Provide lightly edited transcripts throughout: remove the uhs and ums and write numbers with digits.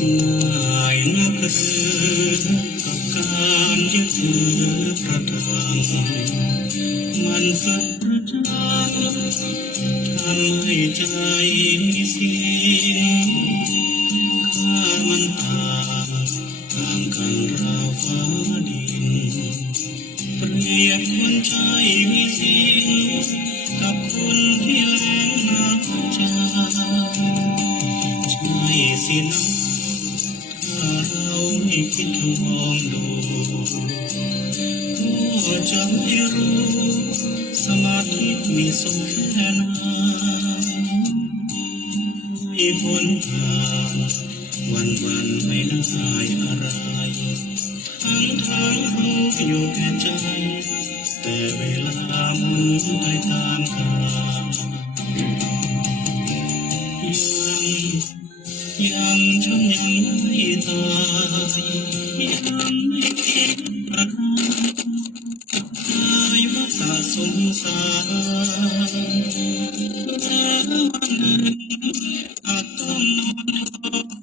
ง่ายนักหรือกับการยึดถือพระธรรมมันฝึกพระเจ้าทำให้ใจมีสิ่งข้ามันต่างกันราวฟ้าดินเปรียบคนใจมีสิ่งกับคนที่แล้งน้ำใจใช่สินะถ้าเราไม่คิดทดลองดูก็จะไม่รู้สมาธิมีสุขแค่ไหนไม่พ้นผ่านวันไม่ได้อะไรทั้งรู้อยู่แก่ใจแต่เวลาหมุนไปตามกาลยังฉันยังไม่ตายยังไม่คิดอะไรกายว่าสะสมสารแล้ววันหนึ่งอาจต้องนอนท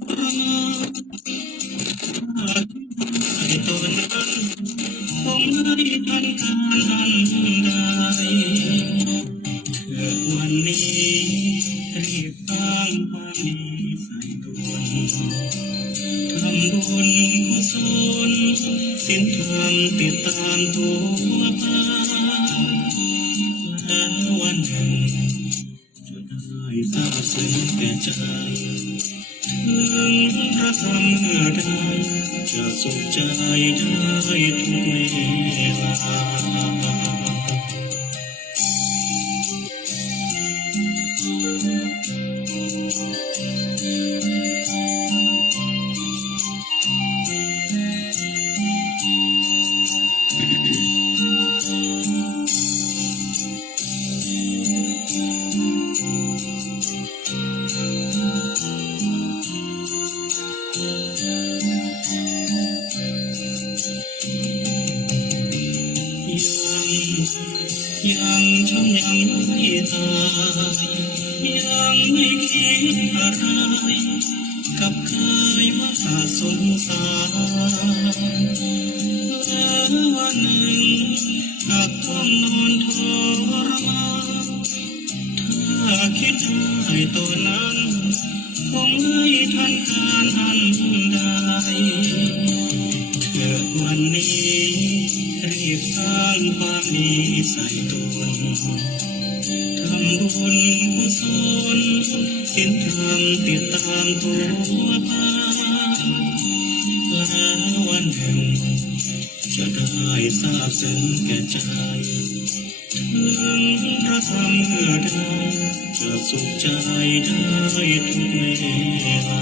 รมานไอ้ตอนนั้นคงไม่ทันการทันใดเถิดวันนี้รีบสร้างความดีใส่ตนทำบุญกุศลสิ้นธรรมติดตามตัวไปแล้ววันหนึ่งจะได้ทราบซึ้งแก่ใจถึงพระธรรมเมื่อใดจะสุขใจได้ทุกเวลายังฉันยังไม่ตายยังไม่คิดอะไรกับกายว่าสะสมสารแล้ววันหนึ่งหากต้องนอนทรมานถ้าคิดได้ตอนนั้นคงไม่ทันการทันใดเกิดวันนี้รีบสร้างความดีใส่ตนทำบุญกุศลสิ้นธรรมติดตามตัวไปแล้ววันหนึ่งจะได้ทราบซึ้งแก่ใจถึงพระธรรมเมื่อใดจะสุขใจได้ทุกเวลา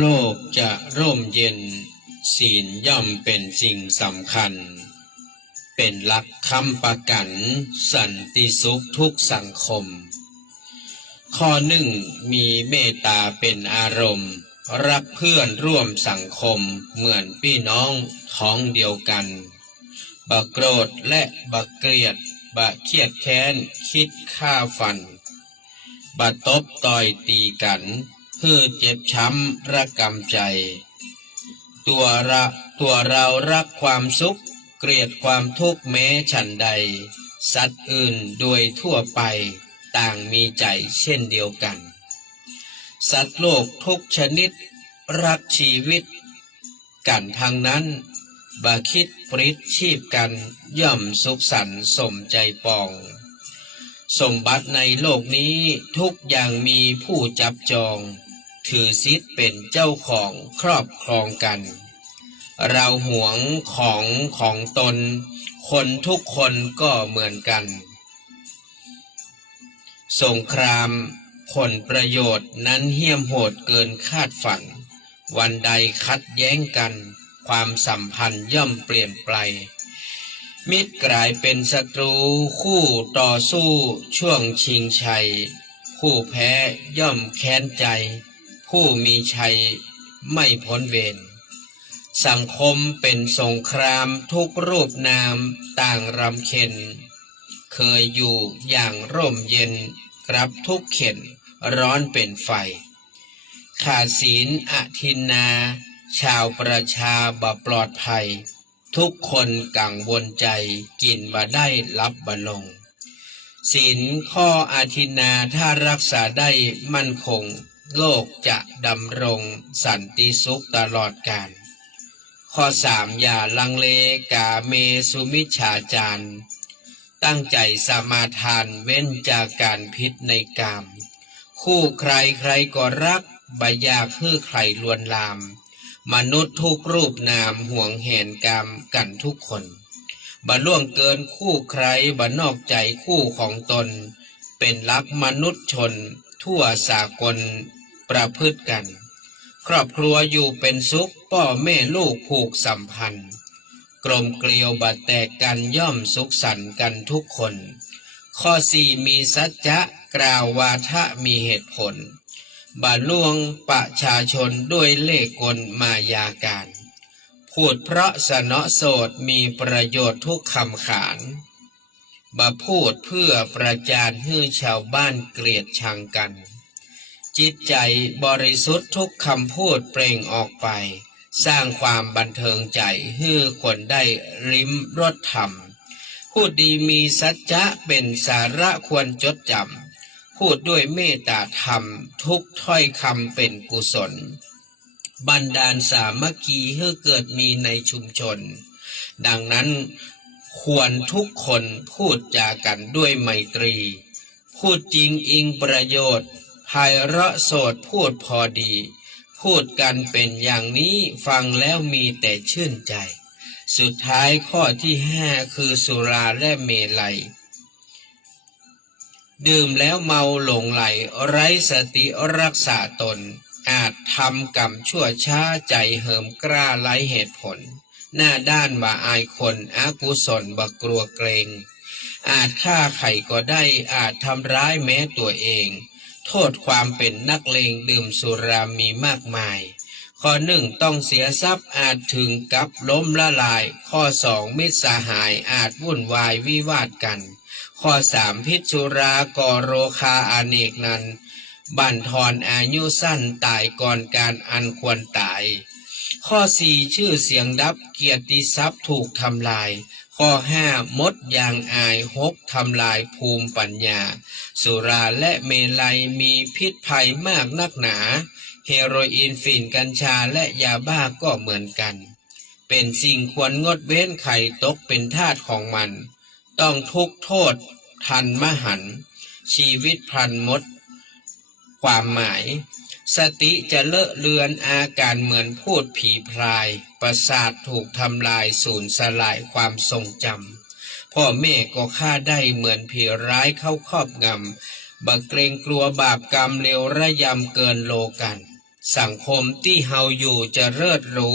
โลกจะร่มเย็นศีลย่อมเป็นสิ่งสำคัญเป็นหลักค้ำประกันสันติสุขทุกสังคมข้อหนึ่งมีเมตตาเป็นอารมณ์รักเพื่อนร่วมสังคมเหมือนพี่น้องท้องเดียวกันบ่โกรธและบ่เกลียดบ่เครียดแค้นคิดฆ่าฟันบ่ตบต่อยตีกันเพื่อเจ็บช้ำระกำใจตัวเรารักความสุขเกลียดความทุกข์แม้ฉันใดสัตว์อื่นโดยทั่วไปต่างมีใจเช่นเดียวกันสัตว์โลกทุกชนิดรักชีวิตกันทางนั้นบ่คิดปริดชีพกันย่อมสุขสันต์สมใจปองสมบัติในโลกนี้ทุกอย่างมีผู้จับจองถือสิทธิ์เป็นเจ้าของครอบครองกันเราหวงของตนคนทุกคนก็เหมือนกันสงครามผลประโยชน์นั้นเหี้ยมโหดเกินคาดฝัน วันใดขัดแย้งกันความสัมพันธ์ย่อมเปลี่ยนไปมิตรกลายเป็นศัตรูคู่ต่อสู้ช่วงชิงชัยผู้แพ้ย่อมแค้นใจผู้มีชัยไม่พ้นเวรสังคมเป็นสงครามทุกรูปนามต่างรำเค็ญเคยอยู่อย่างร่มเย็นกลับทุกเข็นร้อนเป็นไฟขาดศีลอทินนาชาวประชาบ่ปลอดภัยทุกคนกังวลใจกินบ่ได้รับบ่ลงศีลข้ออาทินนาถ้ารักษาได้มั่นคงโลกจะดำรงสันติสุขตลอดกาลข้อ3อย่าลังเลกาเมสุมิจฉาจารตั้งใจสมาทานเว้นจากการพิษในกามคู่ใครใครก็รักบ่อยากให้ใครลวนลามมนุษย์ทุกรูปนามห่วงแหนกามกันทุกคนบ่ล่วงเกินคู่ใครบ่นอกใจคู่ของตนเป็นลักมนุษย์ชนทั่วสากลประพฤติกันครอบครัวอยู่เป็นสุขพ่อแม่ลูกผูกสัมพันธ์กลมเกลียวบ่แตกกันย่อมสุขสันต์กันทุกคนข้อ4มีสัจจะกล่าววาทะมีเหตุผลบ่ลวงประชาชนด้วยเล่ห์กลมายาการพูดเพราะสนอโสดมีประโยชน์ทุกคำขานบ่พูดเพื่อประจานให้ชาวบ้านเกลียดชังกันจิตใจบริสุทธิ์ทุกคำพูดเปล่งออกไปสร้างความบันเทิงใจให้คนได้ลิ้มรสธรรมพูดดีมีสัจจะเป็นสาระควรจดจำพูดด้วยเมตตาธรรมทุกถ้อยคำเป็นกุศลบันดาลสามัคคีให้เกิดมีในชุมชนดังนั้นควรทุกคนพูดจากันด้วยไมตรีพูดจริงอิงประโยชน์ไพเราะโสดพูดพอดีพูดกันเป็นอย่างนี้ฟังแล้วมีแต่ชื่นใจสุดท้ายข้อที่5คือสุราและเมลัยดื่มแล้วเมาหลงไหลไร้สติรักษาตนอาจทำกรรมชั่วช้าใจเหิมกล้าไร้เหตุผลหน้าด้านบ่อายคนอกุศลบ่กลัวเกรงอาจฆ่าใครก็ได้อาจทำร้ายแม้ตัวเองโทษความเป็นนักเลงดื่มสุรามีมากมายข้อ1ต้องเสียทรัพย์อาจถึงกับล้มละลายข้อ2มิตรสหายอาจวุ่นวายวิวาทกันข้อ3พิษสุราก่อโรคาอเนกนั้นบั่นทอนอายุสั้นตายก่อนการอันควรตายข้อ4ชื่อเสียงดับเกียรติทรัพย์ถูกทำลายข้อ5มดยางอาย6ทำลายภูมิปัญญาสุราและเมลัยมีพิษภัยมากนักหนาเฮโรอีนฝิ่นกัญชาและยาบ้าก็เหมือนกันเป็นสิ่งควรงดเว้นไข่ตกเป็นทาสของมันต้องทุกโทษทันมหันต์ชีวิตพลันมดความหมายสติจะเลอะเลือนอาการเหมือนพูดผีพรายประสาทถูกทำลายสูญสลายความทรงจำพ่อแม่ก็ฆ่าได้เหมือนผีร้ายเข้าครอบงำบักเกรงกลัวบาปกรรมเลวระยำเกินโลกันสังคมที่เฮาอยู่จะเลิศหรู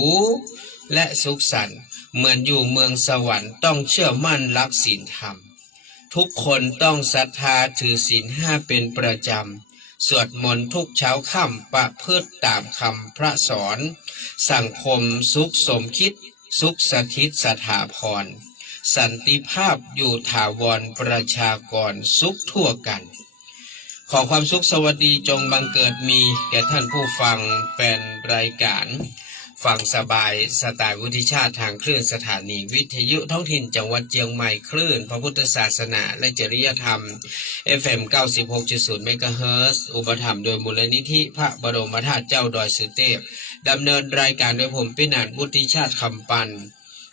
และสุขสันต์เหมือนอยู่เมืองสวรรค์ต้องเชื่อมั่นรักศีลธรรมทุกคนต้องศรัทธาถือศีล5เป็นประจำสวดมนต์ทุกเช้าค่ำประพฤติตามคำพระสอนสังคมสุขสมคิดสุขสถิตสถาพรสันติภาพอยู่ถาวรประชากรสุขทั่วกันขอความสุขสวัสดีจงบังเกิดมีแก่ท่านผู้ฟังแฟนรายการฟังสบายสไตล์วุฒิชาติทางคลื่นสถานีวิทยุท้องถิ่นจังหวัดเชียงใหม่คลื่นพระพุทธศาสนาและจริยธรรม FM 96.0 เมกะเฮิรตซ์อุปถัมภ์โดยมูลนิธิพระบรมธาตุเจ้าดอยสุเทพดำเนินรายการโดยผมปิณาถวุฒิชาติคำปัน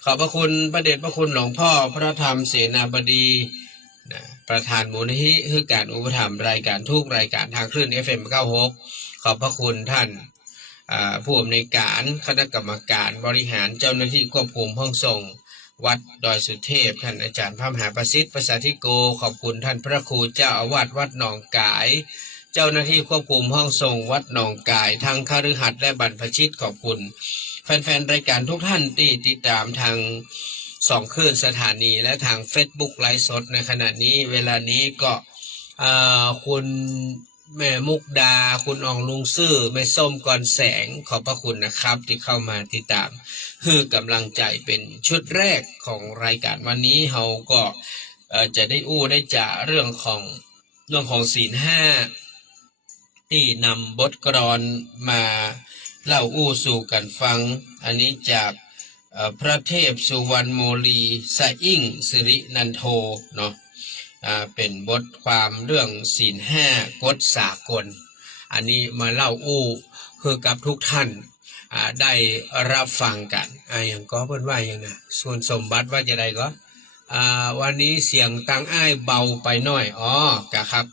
ขอบพระคุณพระเดชพระคุณหลวงพ่อพระธรรมเสนาบดีประธานมูลนิธิคือการอุปถัมภ์รายการทุกรายการทางคลื่น FM 96ขอบพระคุณท่านผู้อำนวยการคณะกรรมการบริหารเจ้าหน้าที่ควบคุมห้องส่งวัดดอยสุเทพท่านอาจารย์พระมหาประสิทธิ์ประสาธิโกขอบคุณท่านพระครูเจ้าอาวาสวัดหนองกาย เจ้าหน้าที่ควบคุมห้องส่งวัดหนองกายทั้งคฤหัสถ์และบรรพชิตขอบคุณแฟนๆรายการทุกท่านที่ติดตามทาง2 คลื่นสถานีและทาง Facebook ไลฟ์สดในขณะนี้เวลานี้ก็คุณแม่มุกดาคุณอองลุงซื่อแม่ส้มก่อนแสงขอบพระคุณนะครับที่เข้ามาติดตามคือกำลังใจเป็นชุดแรกของรายการวันนี้เราก็จะได้ได้จ่าเรื่องของศีล 5ที่นำบทกลอนมาเล่าสู่กันฟังอันนี้จากพระเทพสุวรรณโมลีสะอิ่งสิรินันโทเนาะเป็นบทความเรื่องศีล 5กฎสากลอันนี้มาเล่าคือกับทุกท่านได้รับฟังกันอย่างก็เพิ่นว่าอย่างนะส่วนสมบัติว่าจะได้ก็วันนี้เสียงตังอ้ายเบาไปหน่อยกะครับ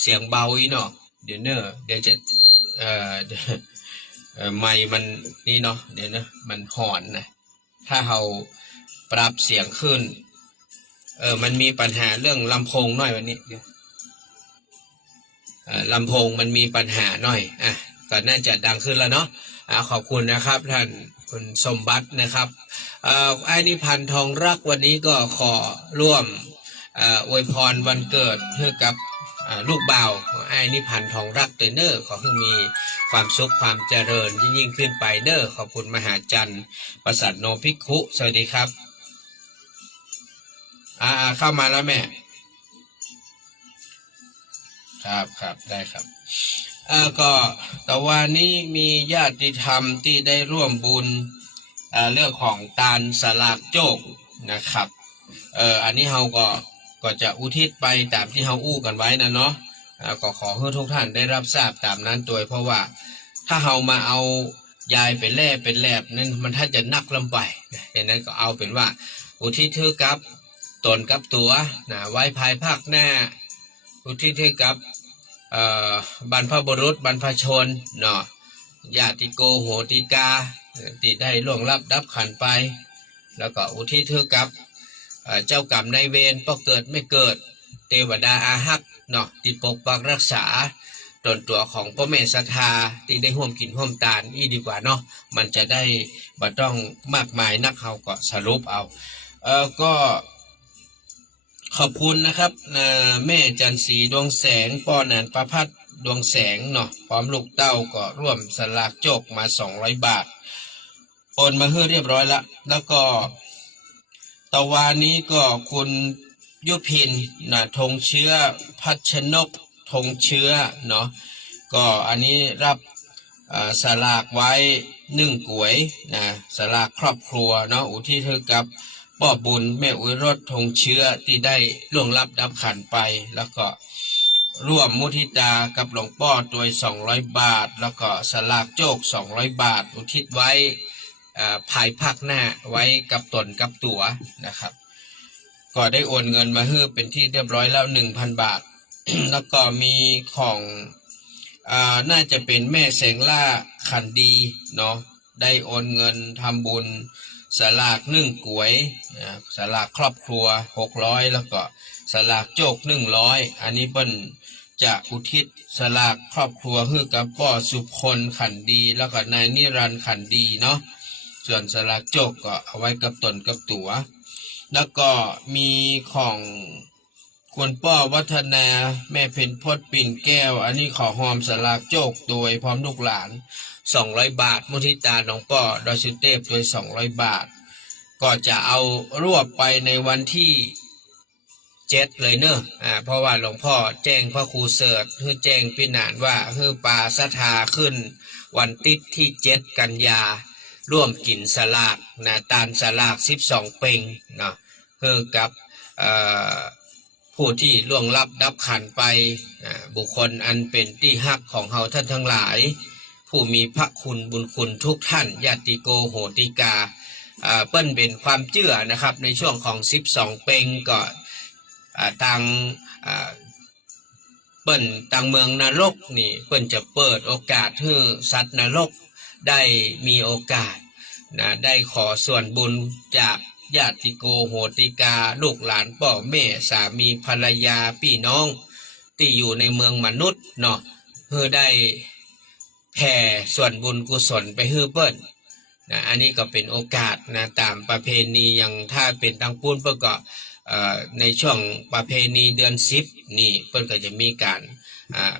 เสียงเบาอีเนาะเดี๋ยวจะไมค์มันนี่เนาะเดี๋ยวนะมันหอนนะถ้าเราปรับเสียงขึ้นมันมีปัญหาเรื่องลำโพงหน่อยวันนี้ลำโพงมันมีปัญหาหน่อยก็น่าจะดังขึ้นแล้วเนาะขอบคุณนะครับท่านคุณสมบัตินะครับไอ้นิพันธ์ทองรักวันนี้ก็ขอร่วมอวยพรวันเกิดให้กับลูกบ่าวไอ้นิพันธ์ทองรักเตเนอร์ขอให้มีความสุขความเจริญยิ่งขึ้นไปเนอขอบคุณมหาจันทร์ประสัทโนภิกขุสวัสดีครับเข้ามาแล้วแม่ครับได้ครับก็แต่วันนี้มีญาติธรรมที่ได้ร่วมบุญเรื่องของตาลสลากโจกนะครับอันนี้เราก็จะอุทิศไปตามที่เรากันไว้นะเนาะก็ขอให้ทุกท่านได้รับทราบตามนั้นโดยเพราะว่าถ้าเรามาเอายายเป็นแล่เป็นแลบนั้นมันถ้าจะนักลำไปดังนั้นก็เอาเป็นว่าอุทิศเธอกับตนกับตัวไว้ภายภาคหน้าอุทิศให้กับบรรพบุรุษบรรพชนเนาะญาติโกโหติกาที่ได้ล่วงลับดับขันไปแล้วก็อุทิศให้กับเจ้ากรรมนายเวรก็เกิดไม่เกิดเทวดาอาหักเนาะที่ปกปักรักษาตนตัวของพ่อแม่ศรัทธาที่ได้ร่วมกินร่วมตาลดีกว่าเนาะมันจะได้บ่ต้องมากมายนักเขาก็สรุปเอาก็ขอบคุณนะครับแม่จันทร์ศรีดวงแสงป้อนันประพัฒน์ดวงแสงเนาะพร้อมลูกเต้าก็ร่วมสลากโจกมา200 บาทโอนมาเรียบร้อยละแล้วก็ตะวันนี้ก็คุณยุพินธงเชื้อพัชนกธงเชื้อเนาะก็อันนี้รับสลากไว้1 ก๋วยสลากครอบครัวเนาะอุทิศให้กับพ่อบุญแม่อุยรสธงเชื้อที่ได้ล่วงลับดับขันไปแล้วก็ร่วมมุทิตากับหลวงพ่อตัว200 บาทแล้วก็สลากโจก200 บาทอุทิศไว้ภายภาคหน้าไว้กับตนกับตัวนะครับก็ได้โอนเงินมาให้เป็นที่เรียบร้อยแล้ว 1,000 บาท แล้วก็มีของน่าจะเป็นแม่แสงล่าขันดีเนาะได้โอนเงินทำบุญสลาก1 ก๋วยสลากครอบครัว600แล้วก็สลากโจก100อันนี้เปิ้นจะอุทิศสลากครอบครัวให้กับพ่อสุพลขันดีแล้วก็นายนิรันดร์ขันดีเนาะส่วนสลากโจกก็เอาไว้กับตนกับตัวแล้วก็มีของควรป้อวัฒนาแม่เพ็ญพจน์ปิ่นแก้วอันนี้ขอหอมสลากโจกโดยพร้อมลูกหลาน200 บาทมุทิตาหนองป้อดอยสุเทพโดย200 บาทก็จะเอารวบไปในวันที่7เลยเนอะเพราะว่าหลวงพ่อแจ้งพระครูเสิร์ชคือแจ้งพี่นานว่าคือปาศรัทธาขึ้นวันติดที่7 กันยาร่วมกินสลากตาลสลาก12 เป่งเนาะคือกับผู้ที่ล่วงลับดับขันไปบุคคลอันเป็นที่ฮักของเฮาท่านทั้งหลายผู้มีพระคุณบุญคุณทุกท่านญาติโกโหติกาเปิ้นเป็นความเชื่อนะครับในช่วงของ12 เป่งก็ทางเปิ้นทางเมืองนรกนี่เปิ้นจะเปิดโอกาสให้สัตว์นรกได้มีโอกาสได้ขอส่วนบุญจากญาติโกโหติกาลูกหลานพ่อแม่สามีภรรยาพี่น้องที่อยู่ในเมืองมนุษย์เนาะ ฮือได้แผ่ส่วนบุญกุศลไปฮือเปิ้นนะอันนี้ก็เป็นโอกาสนะตามประเพณีอย่างถ้าเป็นทางปุ้นเปิ้นก็ในช่วงประเพณีเดือน10นี่เปิ้นก็จะมีการ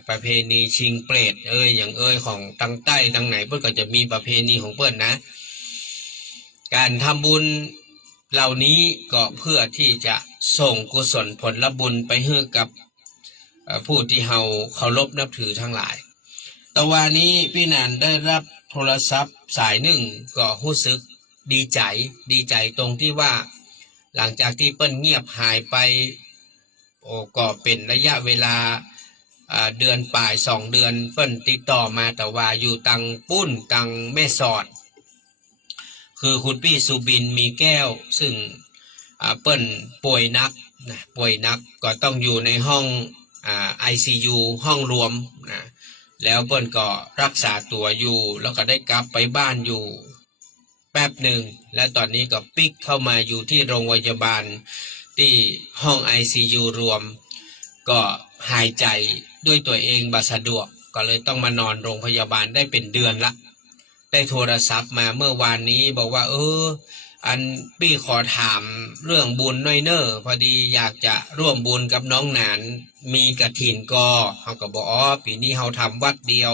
ประเพณีชิงเปรตอย่างของทางใต้ทางไหนเปิ้นก็จะมีประเพณีของเปิ้นนะการทำบุญเหล่านี้ก็เพื่อที่จะส่งกุศลผลบุญไปให้กับผู้ที่เฮาเคารพนับถือทั้งหลายตะวันนี้พี่นันได้รับโทรศัพท์สายหนึ่งก็รู้สึกดีใจตรงที่ว่าหลังจากที่เปิ้นเงียบหายไปก็เป็นระยะเวลาเดือนปลาย2 เดือนเปิ้นติดต่อมาแต่ว่าอยู่ตังปุ้นตังแม่สอดคือคุณพี่สุบินมีแก้วซึ่งเปิ้นป่วยนักก็ต้องอยู่ในห้องICU ห้องรวมนะแล้วเปิ้นก็รักษาตัวอยู่แล้วก็ได้กลับไปบ้านอยู่แป๊บหนึ่งและตอนนี้ก็ปิกเข้ามาอยู่ที่โรงพยาบาลที่ห้อง ICU รวมก็หายใจด้วยตัวเองบ่สะดวกก็เลยต้องมานอนโรงพยาบาลได้เป็นเดือนละได้โทรศัพท์มาเมื่อวานนี้บอกว่าอันปี้ขอถามเรื่องบุญหน่อยเนอะพอดีอยากจะร่วมบุญกับน้องหนานมีกฐินก็เขาก็บอกปีนี้เขาทำวัดเดียว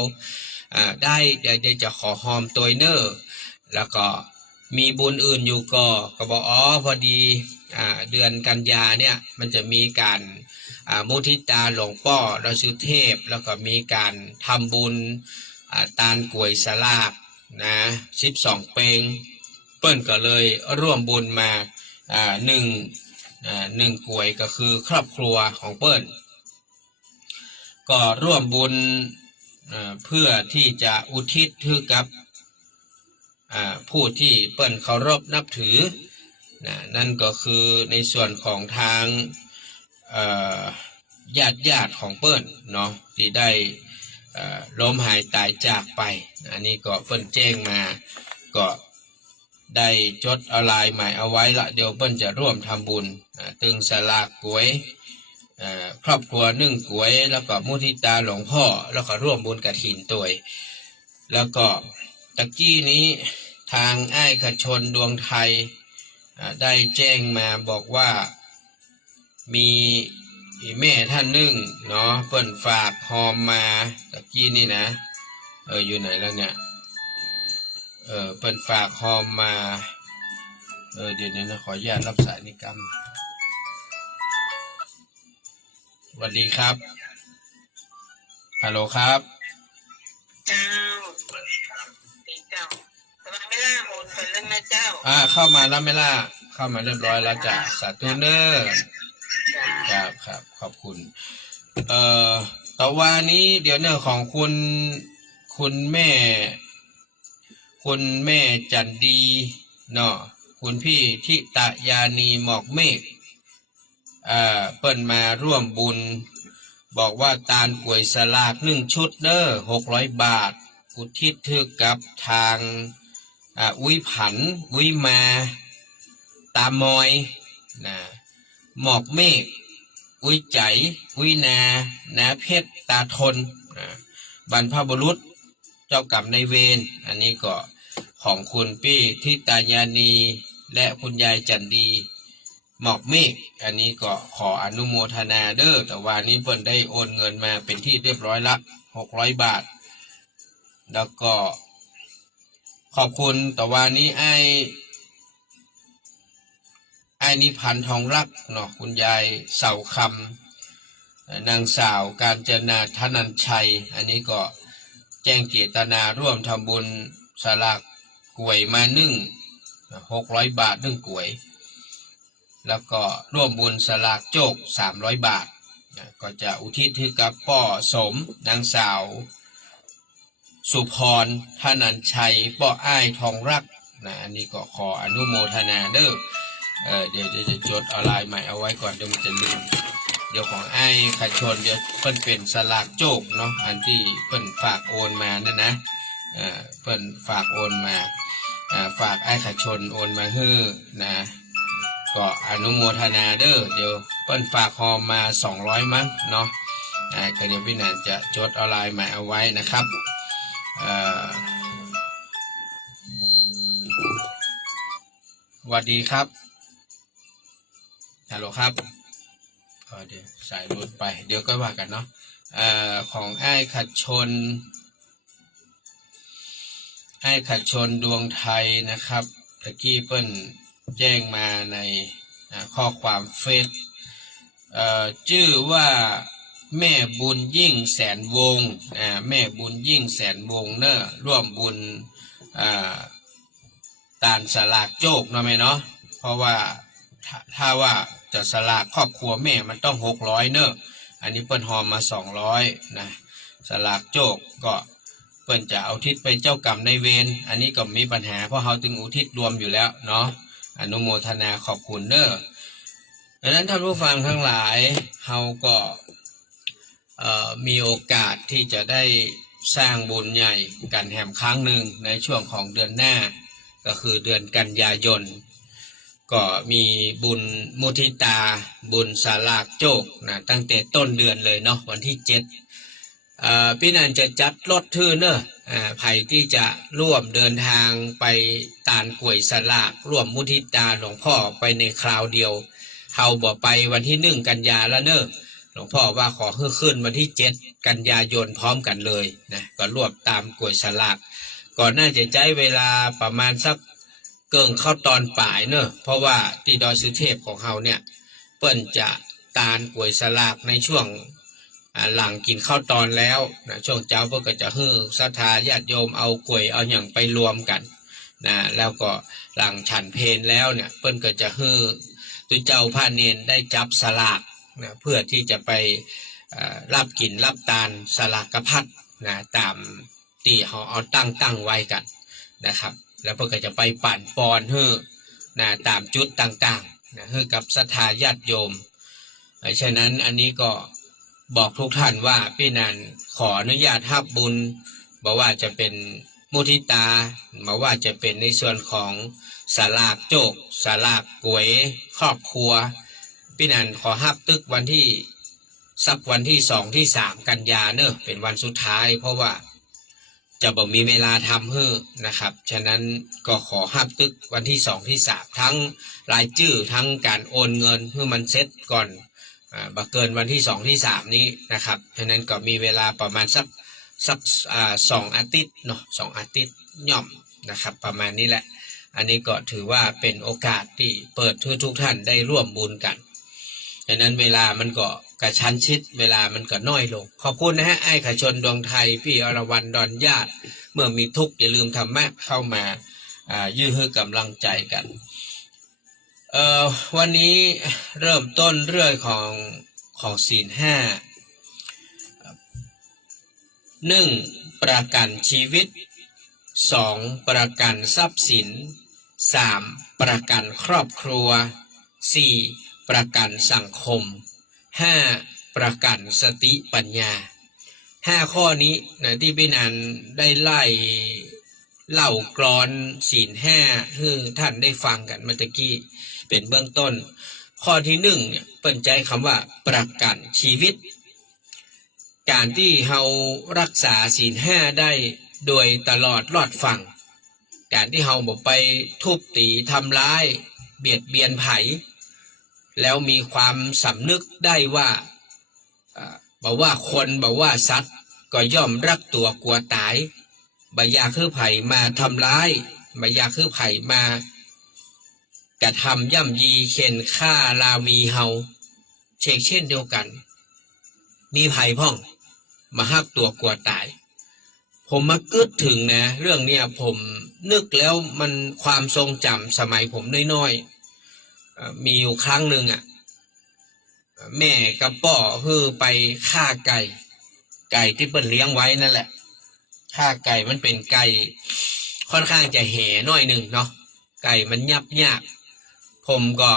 ได้เดี๋ยวจะขอหอมตัวเนอะแล้วก็มีบุญอื่นอยู่ก็บอกพอดีเดือนกันยาเนี่ยมันจะมีการมุทิตาหลวงพ่อดอยสุเทพแล้วก็มีการทำบุญตาลกล้วยสลากนะ12 เปงเปิ้นก็เลยร่วมบุญมาหนึ่งกล้วยก็คือครอบครัวของเปิ้นก็ร่วมบุญเพื่อที่จะอุทิศให้กับผู้ที่เปิ้นเคารพนับถือนั่นก็คือในส่วนของทางญาติของเปิ้นเนาะที่ได้ล้มหายตายจากไปอันนี้ก็เปิ้นแจ้งมาก็ได้จดเอาลายหมายเอาไว้ละเดี๋ยวเปิ้นจะร่วมทำบุญตึงสลากกล้วยครอบครัว1 กล้วยแล้วก็มุทิตาหลวงพ่อแล้วก็ร่วมบุญกฐินตัวยแล้วก็ตะกี้นี้ทางอ้ายขชนดวงไทยได้แจ้งมาบอกว่ามีแม่ท่านหนึ่งเนาะเปิ้นฝากหอมมาตะกี้นี่นะอยู่ไหนแล้วเนี่ยเปิ้นฝากหอมมาเดี๋ยวนะขออนุญาตรับสายนิกรรมสวัสดีครับฮัลโหลครับเจ้าสวัสดีครับเจ้าสบายไม่ล่าโอนผลแล้วนะเจ้าเข้ามาแล้วไม่ล่ะเข้ามาเรียบร้อยแล้วจ้ะสาธุเนอร์ครับขอบคุณต่อวันนี้เดี๋ยวเนี่ยของคุณแม่จันดีเนาะคุณพี่ทิตยานีหมอกเมฆเปิ้นมาร่วมบุญบอกว่าตาลกล้วยสลาก1 ชุดเด้อ600 บาทอุทิศถึกกับทางอุ้ยผันอุ้ยมาตามอยนะหมอกเมฆอุ้ยใจอุ้ยนาเพชรตาทนบรรพบุรุษเจ้ากรรมนายเวรอันนี้ก็ของคุณพี่ทิตยานีและคุณยายจันดีหมอกเมฆอันนี้ก็ขออนุโมทนาเด้อแต่วันนี้เพิ่นได้โอนเงินมาเป็นที่เรียบร้อยละ600 บาทแล้วก็ขอบคุณแต่วันนี้ไอ้นิพันธ์ทองรักเนาะคุณยายเสาคำนางสาวกาญจนาธนัญชัยอันนี้ก็แจ้งเจตนาร่วมทำบุญสลากกล้วยมา600 บาท1 กล้วยแล้วก็ร่วมบุญสลากโจก300 บาทก็จะอุทิศให้กับพ่อสมนางสาวสุพรธนัญชัยป้ออ้ายทองรักอันนี้ก็ขออนุโมทนาเด้อเดี๋ยวจะจดเอาลายใหม่เอาไว้ก่อนเดี๋ยวมันจะลืมเดี๋ยวของอ้ายขชนเดี๋ยวเพิ่นเป็นสลากโจกเนาะอันที่เพิ่นฝากโอนมานั่นนะเพิ่นฝากโอนมาฝากอ้ายขชนโอนมาฮื้อนะก็อนุโมทนาเด้อเดี๋ยวเปิ้นฝากหอมมา200มั้งเนาะ ก็เดี๋ยวพี่นันจะจดเอาลายใหม่เอาไว้นะครับสวัสดีครับฮัลโหลครับเดี๋ยวสายรุดไปเดี๋ยวก็ว่ากันเนาะของไอ้ขัดชนดวงไทยนะครับตะกี้เปิ้นแจ้งมาในข้อความเฟซชื่อว่าแม่บุญยิ่งแสนวงแม่บุญยิ่งแสนวงเนอะร่วมบุญตานสลากโจกเนาะแม่เนาะเพราะว่าถ้าว่าจะสลากครอบครัวแม่มันต้อง600เนอะอันนี้เปิ้นหอมมา200นะสลากโจกก็เปิ้นจะเอาทิศไปเจ้ากรรมในเวรอันนี้ก็มีปัญหาเพราะเฮาถึงอุทิศรวมอยู่แล้วเนาะอนุโมทนาขอบคุณเนอะดังนั้นท่านผู้ฟังทั้งหลายเฮาก็มีโอกาสที่จะได้สร้างบุญใหญ่กันแหมครั้งหนึ่งในช่วงของเดือนหน้าก็คือเดือนกันยายนก็มีบุญมุทิตาบุญสาลากโจกนะตั้งแต่ต้นเดือนเลยเนาะวันที่7พี่นันจะจัดรถทื่อเนอะไผ่ที่จะร่วมเดินทางไปตานกล้วยสลากร่วมมุทิตาหลวงพ่อไปในคราวเดียวเฮาบอกไปวันที่1กันยาแล้วเนอะหลวงพ่อว่าขอขึ้นวันที่7กันยายนพร้อมกันเลยนะก็รวบตามกล้วยสลากก่อนน่าจะใช้เวลาประมาณสักเกิงเข้าตอนป่ายเนอะเพราะว่าที่ดอยสุเทพของเฮาเนี่ยเปิ้นจะตานกล้วยสลากในช่วงหลังกินข้าวตอนแล้วนะช่วงเช้าเพื่อก็จะฮื้อศรัทธาญาติโยมเอากล้วยเอาอย่างไปรวมกันนะแล้วก็หลังฉันเพลแล้วเนี่ยเปิ้นก็จะฮื้อตัวเจ้าพระเนนได้จับสลากนะเพื่อที่จะไปรับกินรับทานสลากกพัดนะตามที่เขาเอาตั้งไว้กันนะครับแล้วเพื่อก็จะไปปั่นปอนฮื้อนะตามจุดต่างๆนะฮื้อกับศรัทธาญาติโยมฉะนั้นอันนี้ก็บอกทุกท่านว่าพี่นันขออนุญาตรับบุญบอกว่าจะเป็นมุทิตาบอกว่าจะเป็นในส่วนของสลากโจกสลากกวยครอบครัวพี่นันขอรับตึกวันที่สักวันที่2ที่3กันยาเนอะเป็นวันสุดท้ายเพราะว่าจะบ่มีเวลาทำให้นะครับฉะนั้นก็ขอรับตึกวันที่2ที่3ทั้งรายชื่อทั้งการโอนเงินเพื่อมันเซ็ตก่อนบัเกินวันที่2ที่3นี้นะครับฉะนั้นก็มีเวลาประมาณสัก2อาทิตย์เนาะ2อาทิตย์ย่อมนะครับประมาณนี้แหละอันนี้ก็ถือว่าเป็นโอกาสที่เปิดให้ทุกท่านได้ร่วมบุญกันฉะนั้นเวลามันก็กระชั้นชิดเวลามันก็น้อยลงขอบคุณนะฮะไอ้ขชนดวงไทยพี่อรวรรณดอนญาติเมื่อมีทุกข์อย่าลืมธรรมะเข้ามายื้อให้กำลังใจกันวันนี้เริ่มต้นเรื่องของศีล1ประกันชีวิต2ประกันทรัพย์สิน3ประกันครอบครัว4ประกันสังคม5ประกันสติปัญญา5ข้อนี้นะที่พี่นันได้เล่ากรอนศีล5ให้ท่านได้ฟังกันเมื่อกี้เป็นเบื้องต้นข้อที่1เนี่ยเปิ่นใจคำว่าประกันชีวิตการที่เฮารักษาศีล5ได้โดยตลอดรอดฟังการที่เฮาบ่ไปทุบตีทำร้ายเบียดเบียนไผแล้วมีความสำนึกได้ว่าบอกว่าคนบอกว่าสัตว์ก็ย่อมรักตัวกลัวตายบ่อยากคือไผมาทำร้ายบ่อยากคือไผมากระทำย่ำยีเข็นฆ่าลาวีเฮาเช่นเดียวกันมีไผพ่องมาฮักตัวกลัวตายผมมากึดถึงนะเรื่องเนี้ยผมนึกแล้วมันความทรงจำสมัยผมน้อยๆมีอยู่ครั้งหนึ่งแม่กับป่อคือไปฆ่าไก่ที่เปิ้นเลี้ยงไว้นั่นแหละฆ่าไก่มันเป็นไก่ค่อนข้างจะแห่น้อยหนึ่งเนาะไก่มันยับยากผมก็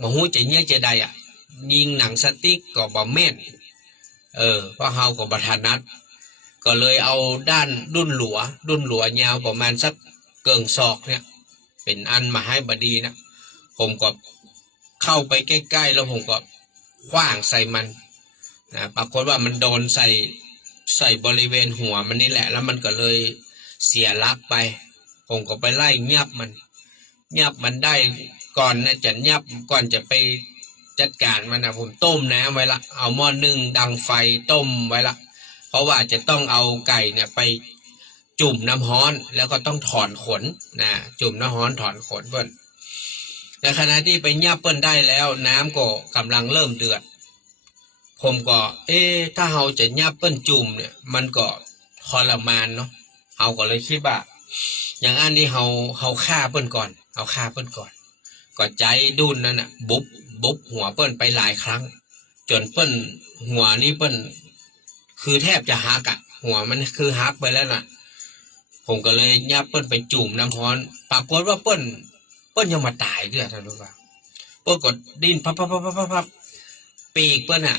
บ่ฮู้จะเนี่ยจะใดยิงหนังสติ๊กก็บ่แม่นเพราะเฮาก็บ่ถนัดก็เลยเอาด้านดุ้นหลัวยาวประมาณสักเกิงศอกเนี่ยเป็นอันมาให้บดีนะผมก็เข้าไปใกล้ๆแล้วผมก็ขว้างใส่มัน นะปรากฏว่ามันโดนใส่บริเวณหัวมันนี่แหละแล้วมันก็เลยเสียหลักไปผมก็ไปไล่ยับมันได้ก่อนนะจะยับก่อนจะไปจัดการมันนะผมต้มน้ำไว้ละเอาหม้อนึ่งดังไฟต้มไว้ละเพราะว่าจะต้องเอาไก่เนี่ยไปจุ่มน้ำร้อนแล้วก็ต้องถอนขนนะจุ่มน้ำร้อนถอนขนเปิ้นในขณะที่ไปยับเปิ้นได้แล้วน้ำก็กำลังเริ่มเดือดผมก็ถ้าเราจะยับเปิ้นจุ่มเนี่ยมันก็ทรมานเนาะเราก็เลยคิดว่าอย่างอันนี้เราฆ่าเปิ้นก่อนก็ใจดุนนั่นน่ะบุบหัวเปิ้นไปหลายครั้งจนเปิ้นหัวนี่เปิ้นคือแทบจะหักอะหัวมันคือหักไปแล้วน่ะผมก็เลยยับเปิ้นไปจุ่มน้ำร้อนปรากฏว่าเปิ้นยังมาตายด้วยท่านรู้ป่ะเปิ้นก็ดิ้นพับปีกเปิ้นอ่ะ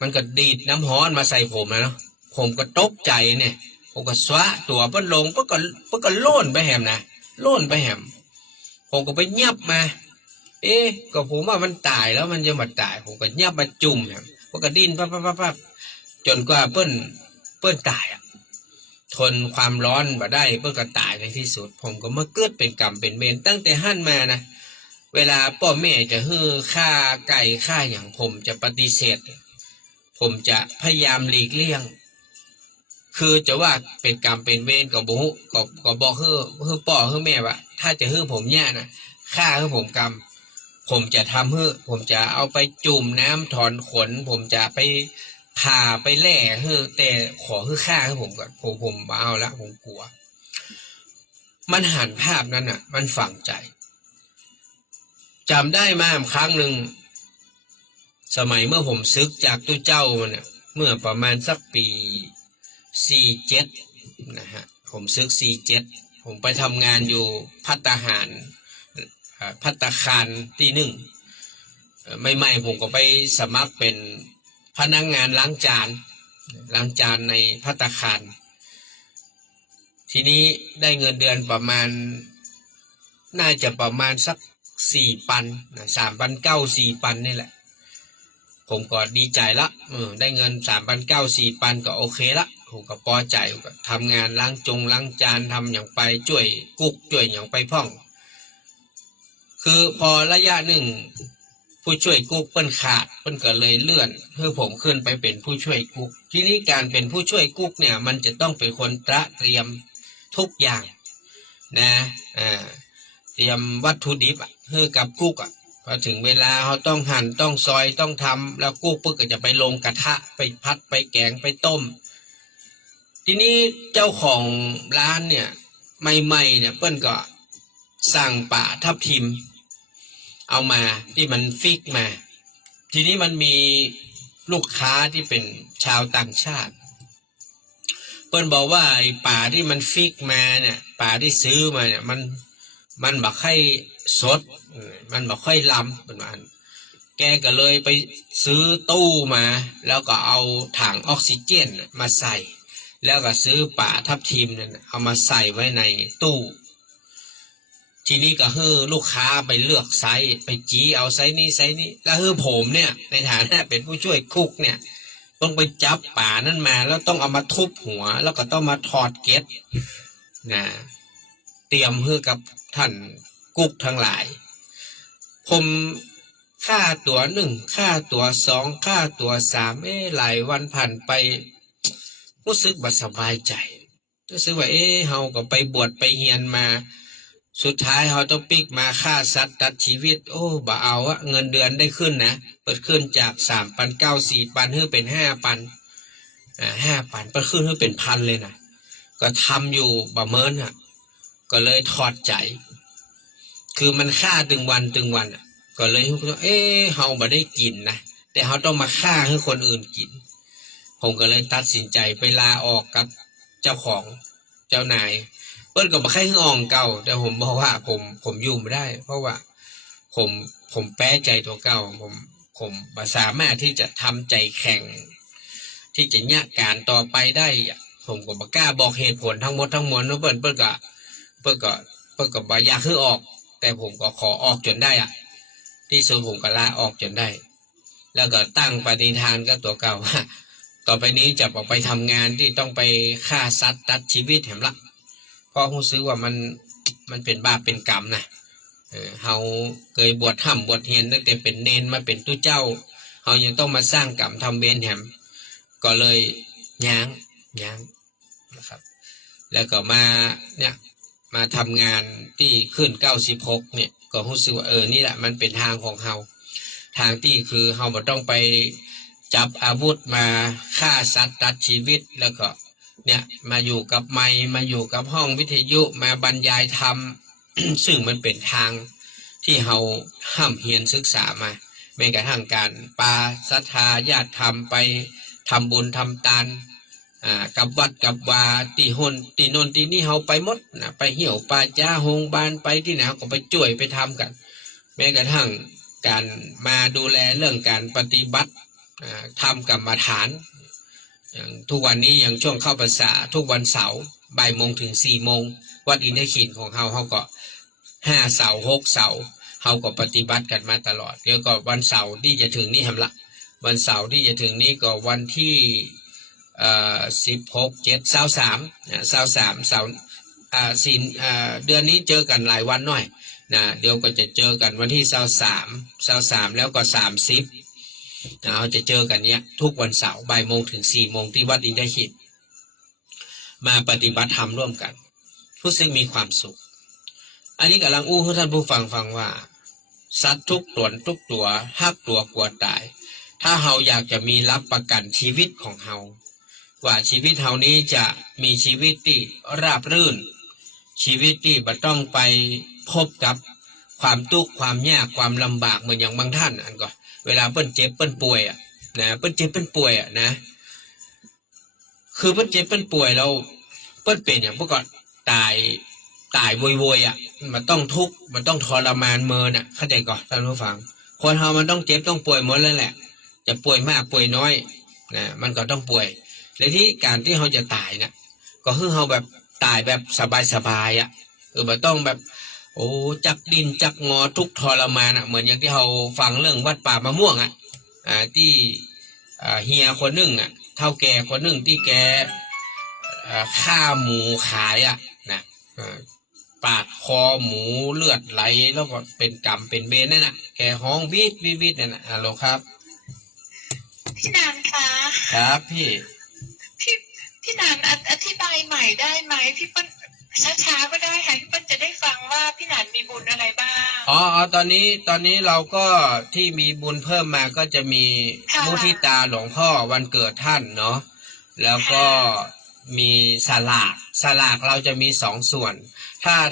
มันก็ดีดน้ำร้อนมาใส่ผมนะเนาะผมก็ตกใจเนี่ยผมก็สวะตัวเปิ้นลงเปิ้นก็โล่นไปแหมนะโล่นไปแหมผมก็ไปยับมาก็ผมว่ามันตายแล้วมันจะมาตายผมก็ยับมาจุ่มแหมเปิ้นก็ดิ้นพับจนกว่าเปิ้นตายอ่ะทนความร้อนมาได้เปิ้นก็ตายในที่สุดผมก็มาเกิดเป็นกรรมเป็นเวรตั้งแต่หั่นมานะเวลาพ่อแม่จะฮื้อฆ่าไก่ฆ่าอย่างผมจะปฏิเสธผมจะพยายามหลีกเลี่ยงคือจะว่าเป็นกรรมเป็นเวรก็บอกฮื้อพ่อฮื้อแม่ว่าถ้าจะฮื้อผมเนี่ยนะฆ่าฮื้อผมกรรมผมจะทำฮื้อผมจะเอาไปจุ่มน้ำถอนขนผมจะไปผ่าไปแล่ฮื้อแต่ขอฮื้อฆ่าฮื้อผมก่อนผมเอาละผมกลัวมันหันภาพนั้นน่ะมันฝังใจจำได้มาครั้งหนึ่งสมัยเมื่อผมซึกจากตู้เจ้าเนี่ยเมื่อประมาณสักปี47นะฮะผมซึก47ผมไปทำงานอยู่ภัตตาหารภัตตาคารที่1ใหม่ๆผมก็ไปสมัครเป็นพนักงานล้างจานในภัตตาคารทีนี้ได้เงินเดือนประมาณน่าจะประมาณสัก4,000 3,900 4,000นี่แหละผมก็ดีใจละได้เงิน3,900 4,000ก็โอเคละผมก็พอใจก็ทำงานล้างจานทำอย่างไปช่วยกุ๊กช่วยอย่างไปพ่องคือพอระยะหนึ่งผู้ช่วยกุ๊กเปิ้นขาดเปิ้นก็เลยเลื่อนเพื่อผมขึ้นไปเป็นผู้ช่วยกุ๊กทีนี้การเป็นผู้ช่วยกุ๊กเนี่ยมันจะต้องเป็นคนเตรียมทุกอย่างนะเตรียมวัตถุดิบให้กับกุ๊กพอถึงเวลาเขาต้องหั่นต้องซอยต้องทำแล้วกุ๊กก็จะไปลงกระทะไปพัดไปแกงไปต้มทีนี้เจ้าของร้านเนี่ยใหม่ๆเนี่ยเปิ้นก็สั่งป่าทับทิมเอามาที่มันฟิกมาทีนี้มันมีลูกค้าที่เป็นชาวต่างชาติเปิ้นบอกว่าไอ้ป่าที่มันฟิกมาเนี่ยป่าที่ซื้อมาเนี่ยมันบ่ค่อยสดมันบ่ค่อยล้ำเป็นว่าแกก็เลยไปซื้อตู้มาแล้วก็เอาถังออกซิเจนมาใส่แล้วก็ซื้อป่าทับทิมเนี่ยเอามาใส่ไว้ในตู้ทีนี้ก็ให้ลูกค้าไปเลือกไซส์ไปจี้เอาไซส์นี้แล้วให้ผมเนี่ยในฐานะเป็นผู้ช่วยคุกเนี่ยต้องไปจับป่านั้นมาแล้วต้องเอามาทุบหัวแล้วก็ต้องมาถอดเกล็ดนะเตรียมให้กับท่านกุ๊กทั้งหลายผมค่าตัว1ค่าตัว2ค่าตัว3หลายวันผ่านไปรู้สึกบ่สบายใจรู้สึกว่าเฮาก็ไปบวชไปเรียนมาสุดท้ายเขาต้องปิกมาฆ่าสัตว์ตัดชีวิตบ่เอาอะเงินเดือนได้ขึ้นนะเปิดขึ้นจาก3,900 4,000ให้เป็น5,000 5,000เปิดขึ้นให้เป็น1,000เลยนะก็ทำอยู่ประเมินอะก็เลยถอดใจคือมันฆ่าตึงวันอะก็เลยเฮาบ่ได้กินนะแต่เขาต้องมาฆ่าให้คนอื่นกินผมก็เลยตัดสินใจไปลาออกกับเจ้าของเจ้านายเปิ้นก็บ่ค่อยให้อองเก่าแต่ผมบอกว่าผมอยู่ไม่ได้เพราะว่าผมแป้ใจตัวเก่าผมบ่สามารถที่จะทำใจแข็งที่จะยะการต่อไปได้ผมก็บ่กล้าบอกเหตุผลทั้งหมดทั้งมวลเปิ้นก็บ่อยากให้ออกแต่ผมก็ขอออกจนได้ที่สุดผมก็ลาออกจนได้ แล้วก็ตั้งปฏิฐานก็ตัวเก่าว่าต่อไปนี้จะออกไปทำงานที่ต้องไปฆ่าสัตว์ตัดชีวิตแถมละเพราะรู้สึกว่ามันเป็นบาปเป็นกรรมนะเฮาเคยบวชถ้ำบวชเฮียนตั้งแต่เป็นเนนมาเป็นตู้เจ้าเฮายังต้องมาสร้างกรรมทำเวรแถมก็เลยย้างนะครับแล้วก็มาเนี่ยมาทำงานที่ขึ้น96เนี่ยก็รู้สึกว่านี่แหละมันเป็นทางของเฮาทางที่คือเฮาบ่ต้องไปจับอาวุธมาฆ่าสัตว์ตัดชีวิตแล้วก็เนี่ยมาอยู่กับไมค์มาอยู่กับห้องวิทยุมาบรรยายธรรม ซึ่งมันเป็นทางที่เฮาห้ามเฮียนศึกษามาแม้กระทั่งการปาศรัทธาญาติธรรมไปทำบุญทำทานกับวัดกับวาตีหนตีนนตีนี่เฮาไปหมดนะไปเหี่ยวปาจ้าโฮงบานไปที่ไหนก็ไปช่วยไปทำกันแม้กระทั่งการมาดูแลเรื่องการปฏิบัติทำกรรมฐานอย่างทุกวันนี้อย่างช่วงเข้าพรรษาทุกวันเสาร์บ่ายโมงถึง4 โมงวัดอินทขีนของเฮาก็5 เสาร์6 เสาร์เฮาก็ปฏิบัติกันมาตลอดเดี๋ยวก็วันเสาร์ที่จะถึงนี่ทำละวันเสาร์ที่จะถึงนี้ก็วันที่16 7 23 เสาร์เดือนนี้เจอกันหลายวันหน่อยนะเดี๋ยวก็จะเจอกันวันที่23แล้วก็30เราจะเจอกันเนี้ยทุกวันเสาร์บ่ายโมงถึง4 โมงที่วัดอินทขีดมาปฏิบัติธรรมร่วมกันผู้ซึ่งมีความสุขอันนี้กำลังอู้ให้ท่านผู้ฟังว่าสัตว์ทุกตัวฮักตัวกลัวตายถ้าเฮาอยากจะมีรับประกันชีวิตของเฮาว่าชีวิตเฮานี้จะมีชีวิตที่ราบรื่นชีวิตที่บ่ต้องไปพบกับความทุกข์ความยากความลำบากเหมือนอย่างบางท่านอันก็เวลาเปิ้นเจ็บเปิ้นป่วยนะเปิ้นเจ็บเปิ้นป่วยนะคือเปิ้นเจ็บเปิ้นป่วยแล้วเปิ้นเป็นอย่างพวกก่อนตายโวยมันต้องทุกข์มันต้องทรมานเมินเข้าใจก่อนท่านผู้ฟังคนเฮามันต้องเจ็บต้องป่วยหมดแล้วแหละจะป่วยมากป่วยน้อยนะมันก็ต้องป่วยและที่การที่เฮาจะตายนะก็คือเฮาแบบตายแบบสบายบ่ต้องแบบโอ้จักดินจักงอทุกทรมานเหมือนอย่างที่เราฟังเรื่องวัดป่ามะม่วงที่เฮียคนหนึ่งเฒ่าแก่คนหนึ่งที่แกฆ่าหมูขายนะปาดคอหมูเลือดไหลแล้วก็เป็นกรรมเป็นเวรนั่นแกห้องวิดนั่นฮัลโหลครับพี่นันคะครับพี่นันอธิบายใหม่ได้ไหมพี่ปั้นช้าก็ได้ค่ะพี่ปั้นจะได้ฟังว่าพี่นันมีบุญอะไรบ้างตอนนี้เราก็ที่มีบุญเพิ่มมาก็จะมีมุทิตาหลวงพ่อวันเกิดท่านเนาะแล้วก็มีสลากเราจะมี2 ส่วน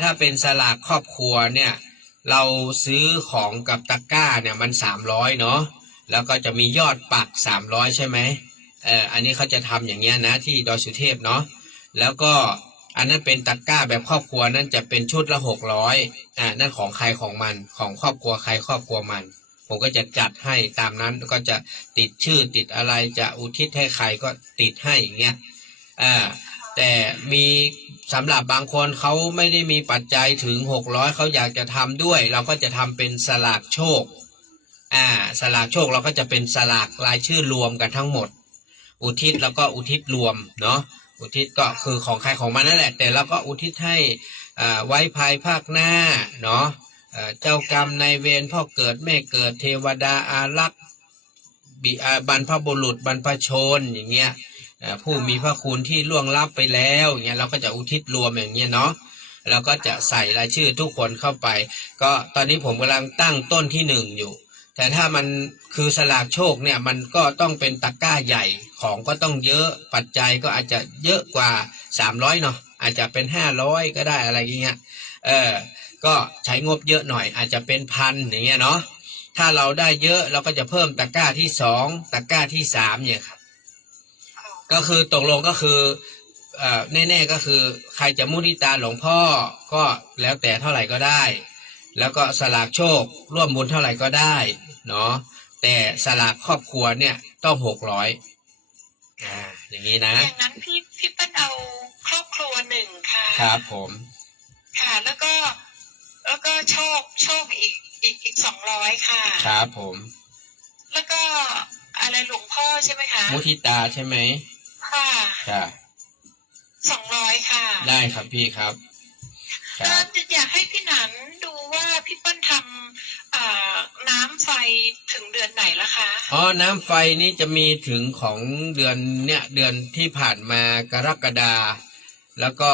ถ้าเป็นสลากครอบครัวเนี่ยเราซื้อของกับตะกร้าเนี่ยมัน300เนาะแล้วก็จะมียอดปัก300ใช่ไหมอันนี้เขาจะทำอย่างเงี้ยนะที่ดอยสุเทพเนาะแล้วก็อันนั้นเป็นตะกร้าแบบครอบครัวนั่นจะเป็นชุดละ600นั่นของใครของมันของครอบครัวใครครอบครัวมันผมก็จะจัดให้ตามนั้นก็จะติดชื่อติดอะไรจะอุทิศให้ใครก็ติดให้อย่างเงี้ยแต่มีสำหรับบางคนเขาไม่ได้มีปัจจัยถึง600เขาอยากจะทำด้วยเราก็จะทำเป็นสลากโชคสลากโชคเราก็จะเป็นสลากรายชื่อรวมกันทั้งหมดอุทิศแล้วก็อุทิศรวมเนาะอุทิศก็คือของใครของมันนั่นแหละแต่เราก็อุทิศให้ไว้ภายภาคหน้าเนาะเจ้ากรรมนายเวรพ่อเกิดแม่เกิดเทวดาอารักษ์บรรพบุรุษบรรพชนอย่างเงี้ยผู้มีพระคุณที่ล่วงลับไปแล้วอย่างเงี้ยเราก็จะอุทิศรวมอย่างเงี้ยเนาะแล้วก็จะใส่รายชื่อทุกคนเข้าไปก็ตอนนี้ผมกำลังตั้งต้นที่1อยู่แต่ถ้ามันคือสลากโชคเนี่ยมันก็ต้องเป็นตะกร้าใหญ่ของก็ต้องเยอะปัจจัยก็อาจจะเยอะกว่า300เนาะอาจจะเป็น500ก็ได้อะไรอย่างเงี้ยก็ใช้งบเยอะหน่อยอาจจะเป็น1,000อย่างเงี้ยเนาะถ้าเราได้เยอะเราก็จะเพิ่มตะกร้าที่2ตะกร้าที่3เนี่ยครับก็คือตกลงก็คือแน่ๆก็คือใครจะมุทิตาหลวงพ่อก็แล้วแต่เท่าไหร่ก็ได้แล้วก็สลากโชคร่วมบุญเท่าไหร่ก็ได้เนาะแต่สลากครอบครัวเนี่ยต้อง600อย่างนี้นะอย่างนั้นพี่ปั้นเอาครอบครัว1ค่ะครับผมค่ะแล้วก็โชคอีก200ค่ะครับผมแ แล้วก็อะไรหลวงพ่อใช่ไหมคะ มุทิตาใช่ไหม ค่ะ ค่ะ 200ค่ะ ได้ครับพี่ครับค ก็ รับ จะอยากให้พี่หนันดูว่าพี่เปิ้ลทำน้ำไฟถึงเดือนไหนละคะ อ๋อน้ำไฟนี้จะมีถึงของเดือนเนี่ยเดือนที่ผ่านมากรกฎาแล้วก็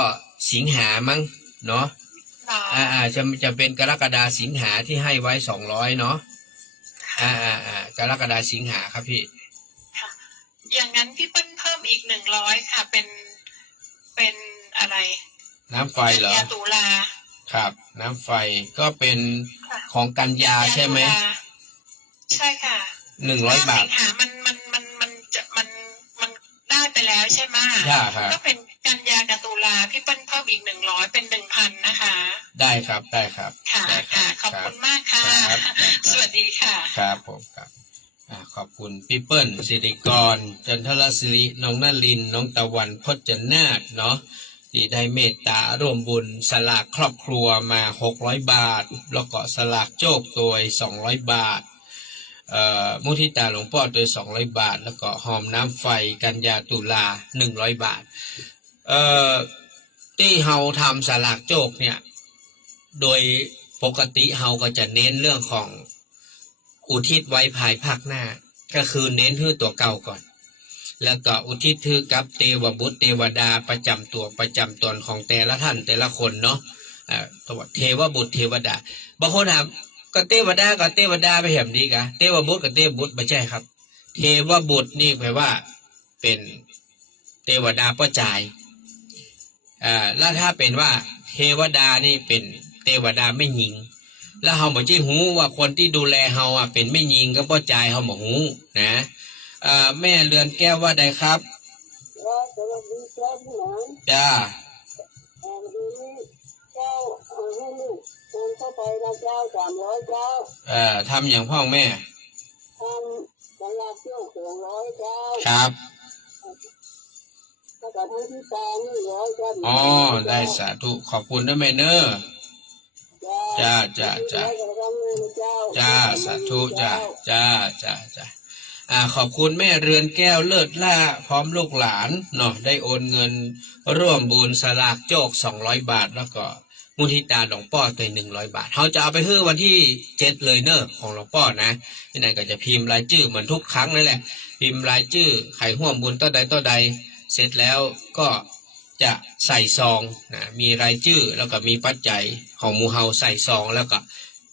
สิงหามั้งเนาะจะเป็นกรกฎาสิงหาที่ให้ไว้200เนาะกรกฎาสิงหาครับพี่ ค่ะอย่างนั้นพี่เปิ้ลเพิ่มอีก100ค่ะเป็นอะไร น้ำไฟเหรอ กันยาตุลา ครับ น้ำไฟก็เป็น ค่ะ ของกันยาใช่ไหม ตุลาใช่ค่ะ 100 บาท สิงหามันได้ไปแล้วใช่ไหม ใช่ครับ ก็เป็นกันยากับตุลาพี่เปิ้ลเพิ่มอีก100เป็น1,000นะคะ ได้ครับได้ครับ ค่ะ ได้รั ค่ะขอบคุณมากค่ะ ครับ สวัสดีค่ะ ครับผมครับขอบคุณพี่เปิ้ลสิริกรจันทรศิริน้องนารินทร์น้องตะวันพจนาถเนาะที่ได้เมตตาร่วมบุญสลากครอบครัวมา600 บาท แล้วก็สลากโจกตัว200 บาทมุทิตาหลวงพ่อโดย200 บาท แล้วก็หอมน้ำไฟกันยาตุลา100 บาทที่เฮาทำสลากโจกเนี่ยโดยปกติเฮาก็จะเน้นเรื่องของอุทิศไว้ภายภาคหน้าก็คือเน้นคือตัวเก่าก่อนแล้วก็อุทิศคือกับเทวบุตรเทวดาประจำตัวประจำตนของแต่ละท่านแต่ละคนเนาะตัวเทวบุตรเทวดาบางคนถามก็เทวดาก็เทวดาไปเห็นดีกะเทวบุตรกับเทวบุตรไม่ใช่ครับเทวบุตรนี่แปลว่าเป็นเทวดาประจายแล้วถ้าเป็นว่าเทวดานี่เป็นเทวดาไม่หญิงแล้วเฮาบ่ใช่หูว่าคนที่ดูแลเฮาเป็นไม่หญิงก็บ่จ่ายเฮาบ่หูนะแม่เรือนแก้วว่าใดครับจ้าทำอย่างพ่อแม่ครับอ๋อได้สาธุขอบคุณนะแม่เนอะจ้าสาธุจ้าขอบคุณแม่เรือนแก้วเลิศล่าพร้อมลูกหลานเนาะได้โอนเงินร่วมบุญสลากโจก200 บาทแล้วก็มุทิตาหลวงพ่อตัว100 บาทเขาจะเอาไปฮื้อวันที่7เลยเนอะของหลวงพ่อนะที่ไหนก็จะพิมพ์รายชื่อเหมือนทุกครั้งนั่นแหละพิมพ์รายชื่อใครห่วมบุญต้นใดเสร็จแล้วก็จะใส่ซองนะมีรายชื่อแล้วก็มีปัจจัยของหมู่เฮาใส่ซองแล้วก็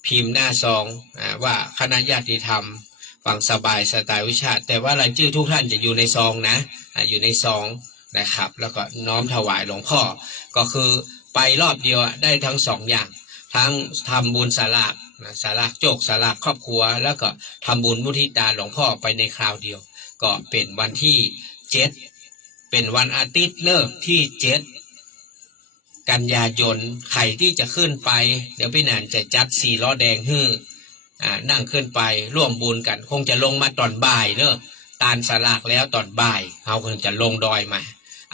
พิมพ์หน้าซองว่าคณะญาติธรรมฝั่งสบายสไตล์วิชาแต่ว่ารายชื่อทุกท่านจะอยู่ในซองนะอยู่ในซองนะครับแล้วก็น้อมถวายหลวงพ่อก็คือไปรอบเดียวได้ทั้ง2อย่างทั้งทำบุญสลากสลากโจกสลากครอบครัวแล้วก็ทำบุญมุทิตาหลวงพ่อไปในคราวเดียวก็เป็นวันที่7เป็นวันอาทิตย์เลิกที่7 กันยายนใครที่จะขึ้นไปเดี๋ยวพี่นันจะจัด4 ล้อแดงฮื้อนั่งขึ้นไปร่วมบุญกันคงจะลงมาตอนบ่ายเนอะตานสลากแล้วตอนบ่ายเขาคงจะลงดอยมา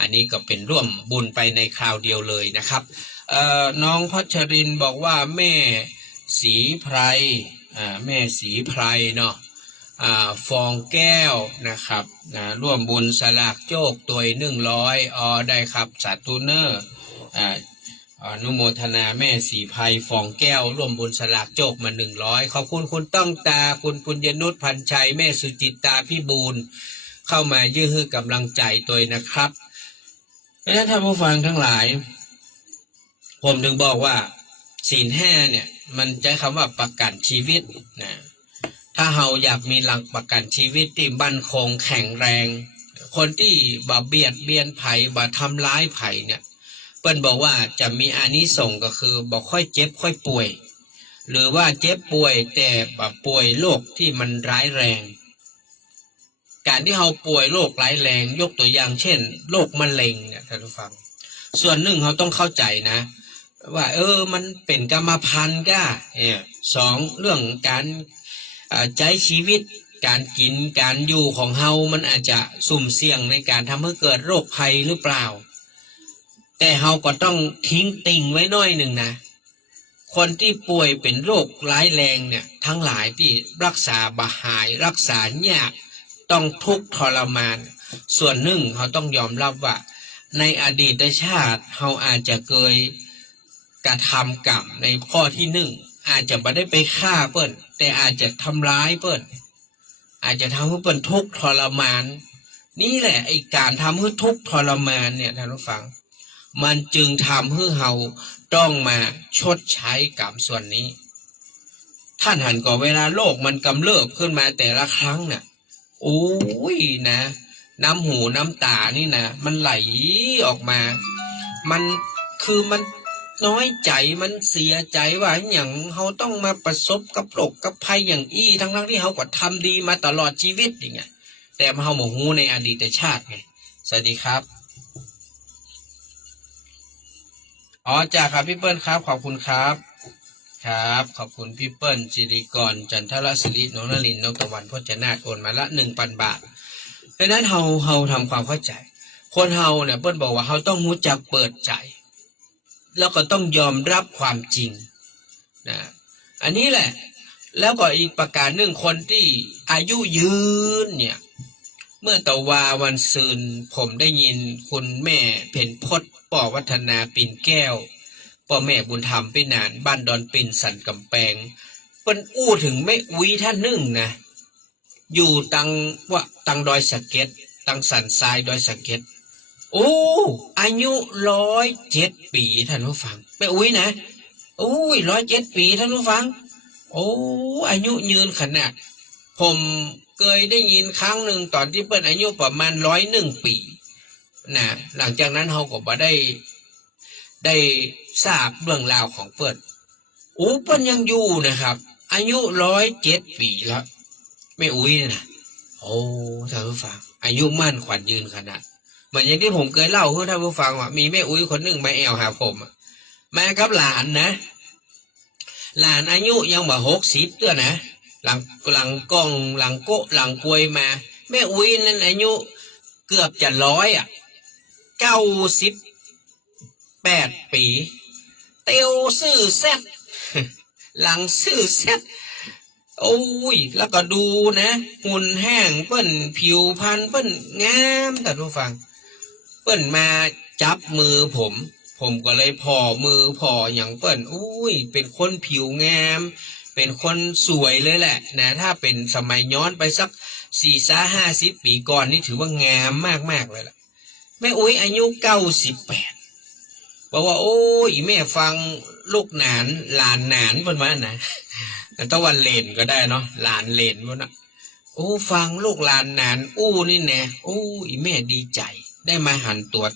อันนี้ก็เป็นร่วมบุญไปในคราวเดียวเลยนะครับน้องพัชรินบอกว่าแม่สีไพรแม่สีไพรเนาะฟองแก้วนะครับร่วมบุญสลากโจกตัว100ได้ครับสาธุเนอร์อนุโมทนาแม่สีไพรฟองแก้วร่วมบุญสลากโจกมา100ขอบคุณคุณต้องตาคุณปุญญนุชพันชัยแม่สุจิตตาพี่บูลเข้ามายื่นให้กำลังใจตัวนะครับเพราะฉะนั้นท่านผู้ฟังทั้งหลายผมถึงบอกว่าศีล5เนี่ยมันใช้คำว่าประกันชีวิตนะถ้าเราอยากมีหลักประกันชีวิตที่มั่นคงแข็งแรงคนที่บ่เบียดเบียนไผ่บ่ทำร้ายไผ่เนี่ยเปิ้นบอกว่าจะมีอานิสงส์ก็คือบ่ค่อยเจ็บค่อยป่วยหรือว่าเจ็บป่วยแต่บ่ป่วยโรคที่มันร้ายแรงการที่เราป่วยโรคร้ายแรงยกตัวอย่างเช่นโรคมะเร็งเนี่ยท่านผู้ฟังส่วนหนึ่งเราต้องเข้าใจนะว่ามันเป็นกรรมพันธุ์ก็2เรื่องการใช้ชีวิตการกินการอยู่ของเฮามันอาจจะสุ่มเสี่ยงในการทำให้เกิดโรคภัยหรือเปล่าแต่เฮาก็ต้องทิ้งติ่งไว้หน่อยหนึ่งนะ คนที่ป่วยเป็นโรคร้ายแรงเนี่ยทั้งหลายที่รักษาบ่หายรักษายากต้องทุกข์ทรมานส่วนหนึ่งเขาต้องยอมรับว่าในอดีตชาติเขาอาจจะเคยกระทำกรรมในข้อที่หนึ่งอาจจะไม่ได้ไปฆ่าเปิ้นแต่อาจจะทำร้ายเปิ้นอาจจะทำให้เปิ้นทุกข์ทรมานนี่แหละไอ้การทำให้ทุกข์ทรมานเนี่ยท่านผู้ฟังมันจึงทำให้เราต้องมาชดใช้กรรมส่วนนี้ท่านหันก่อเวลาโรคมันกำเริบขึ้นมาแต่ละครั้งเนี่ยโอ้ยนะน้ำหูน้ำตานี่นะมันไหลออกมามันคือมันน้อยใจมันเสียใจว่าอย่างเขาต้องมาประสบกับโรคกับภัยอย่างอี้ทั้งที่เขาก็ทำดีมาตลอดชีวิตอย่างเงี้ยแต่เขาโมโหในอดีตชาติไงสวัสดีครับอ๋อจ้าครับพี่เปิ้ลครับขอบคุณครับครับขอบคุณพี่เปิ้ลจิริกรจันทรศิริน้องนลินนกตะวันพจนาถโอนมาละ 1,000 บาทดังนั้นเฮาทำความเข้าใจคนเฮาเนี่ยเปิ้ลบอกว่าเฮาต้องรู้จักเปิดใจแล้วก็ต้องยอมรับความจริงนะอันนี้แหละแล้วก็อีกประการหนึ่งคนที่อายุยืนเนี่ยเมื่อตะวาวันซืนผมได้ยินคุณแม่เพ็ญพจน์ป่อวัฒนาปิ่นแก้วป่อแม่บุญธรรมไปนานบ้านดอนปิ่นสันกำแพงเปิ้นอู้ถึงแม่อุ้ยท่านหนึ่งนะอยู่ตังดอยสะเก็ดตังสันทรายดอยสะเก็ดโอ้อายุ107 ปีท่านผู้ฟังแม่อุ้ยนะโอ้ย107 ปีท่านผู้ฟังโอ้อายุยืนขนาดผมเคยได้ยินครั้งหนึ่งตอนที่เปิ้นอายุประมาณ101 ปีนะหลังจากนั้นเขาก็บ่ได้ทราบเรื่องราวของเปิ้นโอ้เปิ้นยังอยู่นะครับอายุ107 ปีแล้วแม่อุ้ยนะโอ้ท่านผู้ฟังอายุมั่นขวัญยืนขนาดเหมือนอย่างที่ผมเคยเล่าให้ท่านผู้ฟังว่ามีแม่อุ้ยคนหนึ่งมาแอวหาผมมากับหลานนะหลานอายุยังบ่60ตัวนะหลังกล้องหลังโกะหลังกวยมาแม่อุ้ยนั้นอายุเกือบจะ98 ปีเตียวซื่อแซดหลังซื่อแซดโอ้ยแล้วก็ดูนะหุ่นแห้งเปิ้นผิวพรรณเปิ้นงามท่านผู้ฟังเปิ้นมาจับมือผมก็เลยพอมือพออย่างเปิ้นอุ้ยเป็นคนผิวงามเป็นคนสวยเลยแหละนะถ้าเป็นสมัยย้อนไปสัก40-50 ปีก่อนนี่ถือว่างามมากๆเลยล่ะแม่อุ้ยอายุ98บอกว่าโอ้ยแม่ฟังลูกหลานหนานเพิ่นว่านะตะวันเลนก็ได้เนาะหลานเลนเพิ่นน่ะโอ้ฟังลูกหลานหนานอู้นี่แน่โอ้ยแม่ดีใจได้มาหันตัว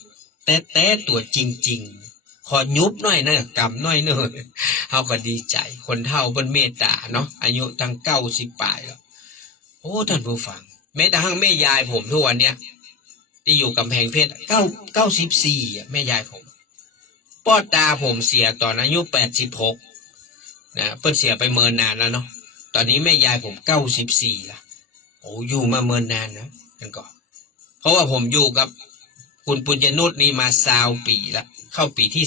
แต่ตัวจริงๆขอยุบหน่อยนะกำหน่อยเนอะเฮาก็ดีใจคนเฒ่าเพิ่นเมตตาเนาะอายุตั้ง90 ปลายแล้วโอ้ท่านผู้ฟังแม้แต่ทั้งแม่ยายผมทุกวันเนี้ยที่อยู่กำแพงเพชร94อ่ะแม่ยายผมพ่อตาผมเสียตอนอายุ86นะเพิ่นเสียไปเมินนานแล้วเนาะตอนนี้แม่ยายผม94ละโอ้อยู่มาเมินนานนะนั่นก็เพราะว่าผมอยู่กับคุณปุญญนุชนี่มา20 ปีละเข้าปีที่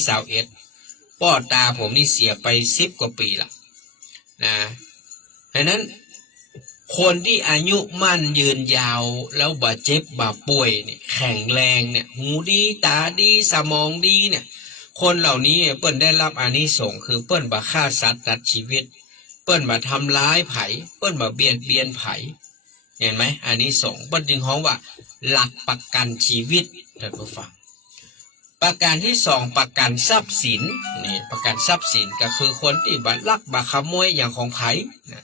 21พ่อตาผมนี่เสียไป10 กว่าปีละนะดังนั้นคนที่อายุมั่นยืนยาวแล้วบ่เจ็บบ่ป่วยเนี่ยแข็งแรงเนี่ยหูดีตาดีสมองดีเนี่ยคนเหล่านี้เปิ้นได้รับอานิสงส์คือเปิ้นบ่ฆ่าสัตว์ตัดชีวิตเปิ้นบ่ทำร้ายไผเปิ้นบ่เบียดเบียนไผเห็นไหมอานิสงส์เปิ้นจึงฮ้องว่าหลักประกันชีวิตท่านผู้ฟังประการที่2ประกันทรัพย์สินนี่ประกันทรัพย์สินก็คือคนที่บ่ลักบ่ขโมยอย่างของไผนะ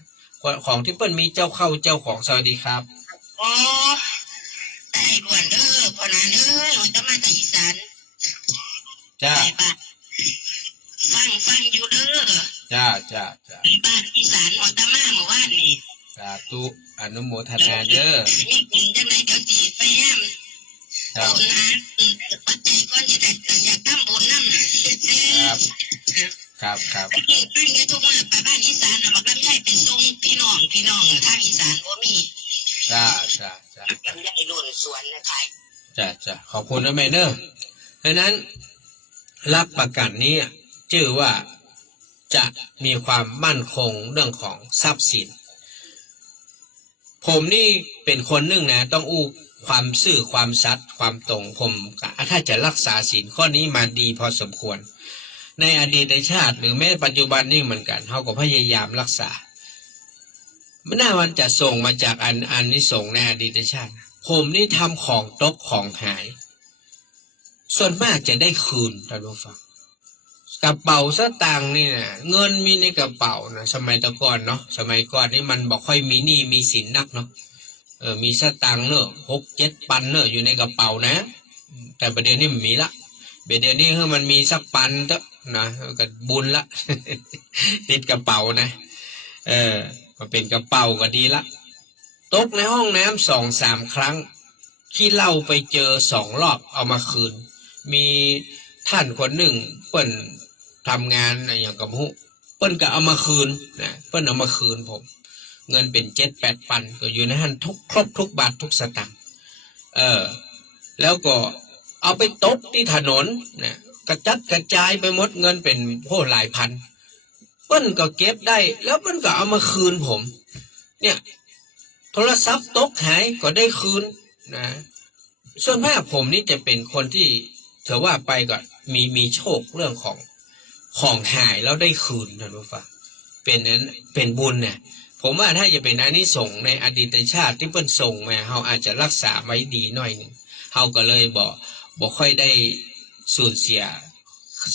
ของที่เปิ้นมีเจ้าเข้าเจ้าของสวัสดีครับอ๋อได้ด่วนเด้อพ่อนาเด้อเราจะมาจากอีสานจ้าฟังอยู่เด้อจ้าที่บ้านอีสานหัวตะมาเมื่อวานนี่สาธุอนุโมทนาเด้อนี่กินจังไหนเดี๋ยวจีพยายามบุญหาปัจจัยก่อนจะได้อยากทำบุญนั่นครับตั้งอยู่ทุกมื้อไปบ้านอีสานเอาบักลำไยไปส่งพี่น้องทางอีสานบ่มีจ้าลำไยล้นสวนนะคะจ้าขอบคุณนะแม่เด้อเพราะนั้นรับประกันนี้ชื่อว่า จะมีความมั่นคงเรื่องของทรัพย์สินผมนี่เป็นคนหนึ่งนะต้องอู้ความซื่อความสัตย์ความตรงผมถ้าจะรักษาศีลข้อนี้มาดีพอสมควรในอดีตชาติหรือแม้ปัจจุบันนี่เหมือนกันเขาก็พยายามรักษาไม่น่าวันจะส่งมาจากอันนี้ส่งในอดีตชาติผมนี่ทำของตกของหายส่วนมากจะได้คืนท่านผู้ฟังกระเป๋าสตางค์นี่นะเงินมีในกระเป๋านะสมัยตะก่อนเนาะสมัยก่อนนี่มันบอกค่อยมีหนี้มีสินนักเนาะมีสตางค์เนอะ6-7 ปันเนอะอยู่ในกระเป๋านะแต่ประเดี๋ยวนี้มันมีละเดี๋ยวนี้คือมันมีสักปันเถอะนะก็บุญละ ติดกระเป๋านะมันเป็นกระเป๋าก็ดีละตกในห้องน้ำ2-3 ครั้งขี้เหล้าไปเจอ2 รอบเอามาคืนมีท่านคนหนึ่งเปิ้นทำงานอย่างกับหูเปิ้นก็เอามาคืนนะเปิ้นเอามาคืนผมเงินเป็น7-8 ปันก็อยู่ในหันครบทุกบาททุกสตางค์แล้วก็เอาไปตกที่ถนนนะกระจัดกระจายไปหมดเงินเป็นหลายพันเปิ้นก็เก็บได้แล้วเปิ้นก็เอามาคืนผมเนี่ยโทรศัพท์ตกหายก็ได้คืนนะส่วนมากผมนี่จะเป็นคนที่ถือว่าไปก็มีโชคเรื่องของหายแล้วได้คืนนะทุกฝ่ายเป็นบุญเนี่ยผมว่าถ้าจะเป็นอานิสงส์ในอดีตชาติที่เปิ้นส่งมาเฮาอาจจะรักษาไว้ดีหน่อยหนึ่งเฮาก็เลยบ่ค่อยได้สูญเสีย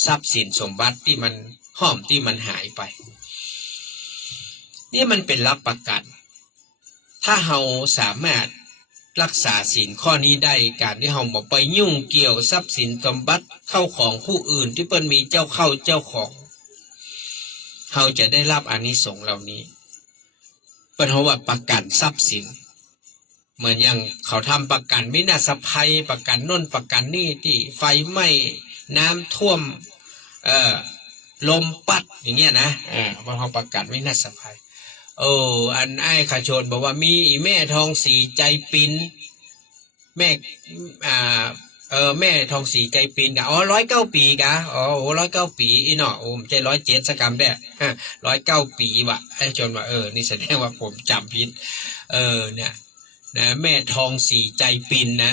ทรัพย์สินสมบัติที่มันห้อมที่มันหายไปนี่มันเป็นหลักประกันถ้าเฮาสามารถรักษาศีลข้อนี้ได้การที่เฮาบ่ไปยุ่งเกี่ยวทรัพย์สินสมบัติเข้าของผู้อื่นที่เปิ้นมีเจ้าเข้าเจ้าของเฮาจะได้รับอานิสงส์เหล่านี้เปิ้นเฮาว่าประกันทรัพย์สินเหมือนอย่างเขาทำประกันวินาศภัยประกันโน่นประกันนี่ที่ไฟไหม้น้ำท่วมลมปัดอย่างเงี้ยนะมันเขาประกันวินาศภัยอันไอ้ขาชนบอกว่ามีอีแม่ทองสีใจปินแม่แม่ทองสีใจปินกะ109 ปีกะ109 ปีอีเนาะไม่ใช่107สักกรรมได้109 ปีว่ะไอ้ชนว่านี่แสดงว่าผมจำผิดเนี่ยนะแม่ทองสีใจปินนะ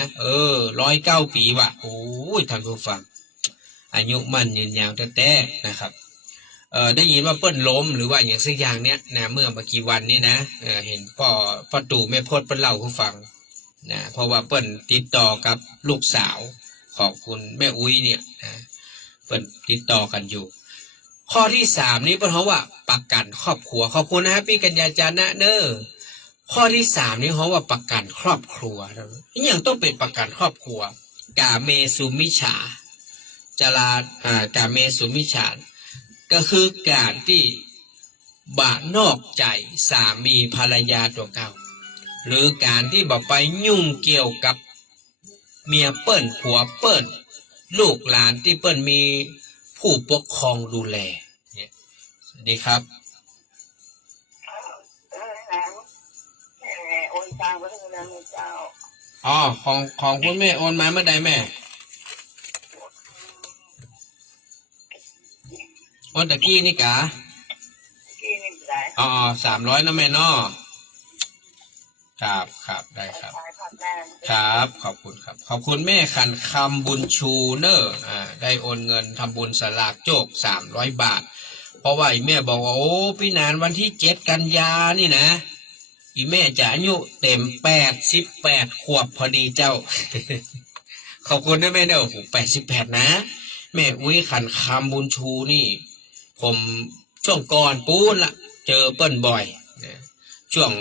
109 ปีว่ะโอ้ยท่านผู้ฟังอายุมันยืนยาวแท้ๆนะครับได้ยินว่าเปิ้นล้มหรือว่าอย่างสักอย่างเนี้ยนะเมื่อกี่วันนี้นะเห็นพ่อตู่แม่พดเปิ้นเล่าให้ฟังนะเพราะว่าเปิ้นติดต่อกับลูกสาวของคุณแม่อุ้ยเนี่ยนะเปิ้นติดต่อกันอยู่ข้อที่3นี้เปิ้นเขาว่าประกันครอบครัวขอบคุณนะพี่กัญญาจานะเน้อข้อที่3นี้เขาว่าประกันครอบครัวอย่างต้องเป็นประกันครอบครัวกาเมสุมิฉาจารากาเมสุมิฉาก็คือการที่บานอกใจสามีภรรยาตัวเก่าหรือการที่บอกไปยุ่งเกี่ยวกับเมียเปิ้นผัวเปิ้นลูกหลานที่เปิ้นมีผู้ปกครองดูแลเนี่ยสวัสดีครับโอนตังไปให้นางเจ้าของคุณแม่โอนมาเมื่อใดแม่โอนตะกี้นี่กะ300นะแม่เนาะครับได้ครับครับขอบคุณครับขอบคุณแม่ขันคำบุญชูเนอร์ได้โอนเงินทำบุญสลากโจก300 บาทเพราะว่าอีแม่บอกว่าพี่นานวันที่7 กันยานี่นะอีแม่จะอายุเต็ม88 ขวบพอดีเจ้า ขอบคุณนะแม่เด้อ88นะแม่อุ้ยขันคำบุญชูนี่ผมช่วงก่อนปูนละเจอเปิ้นบ่อยนะช่วง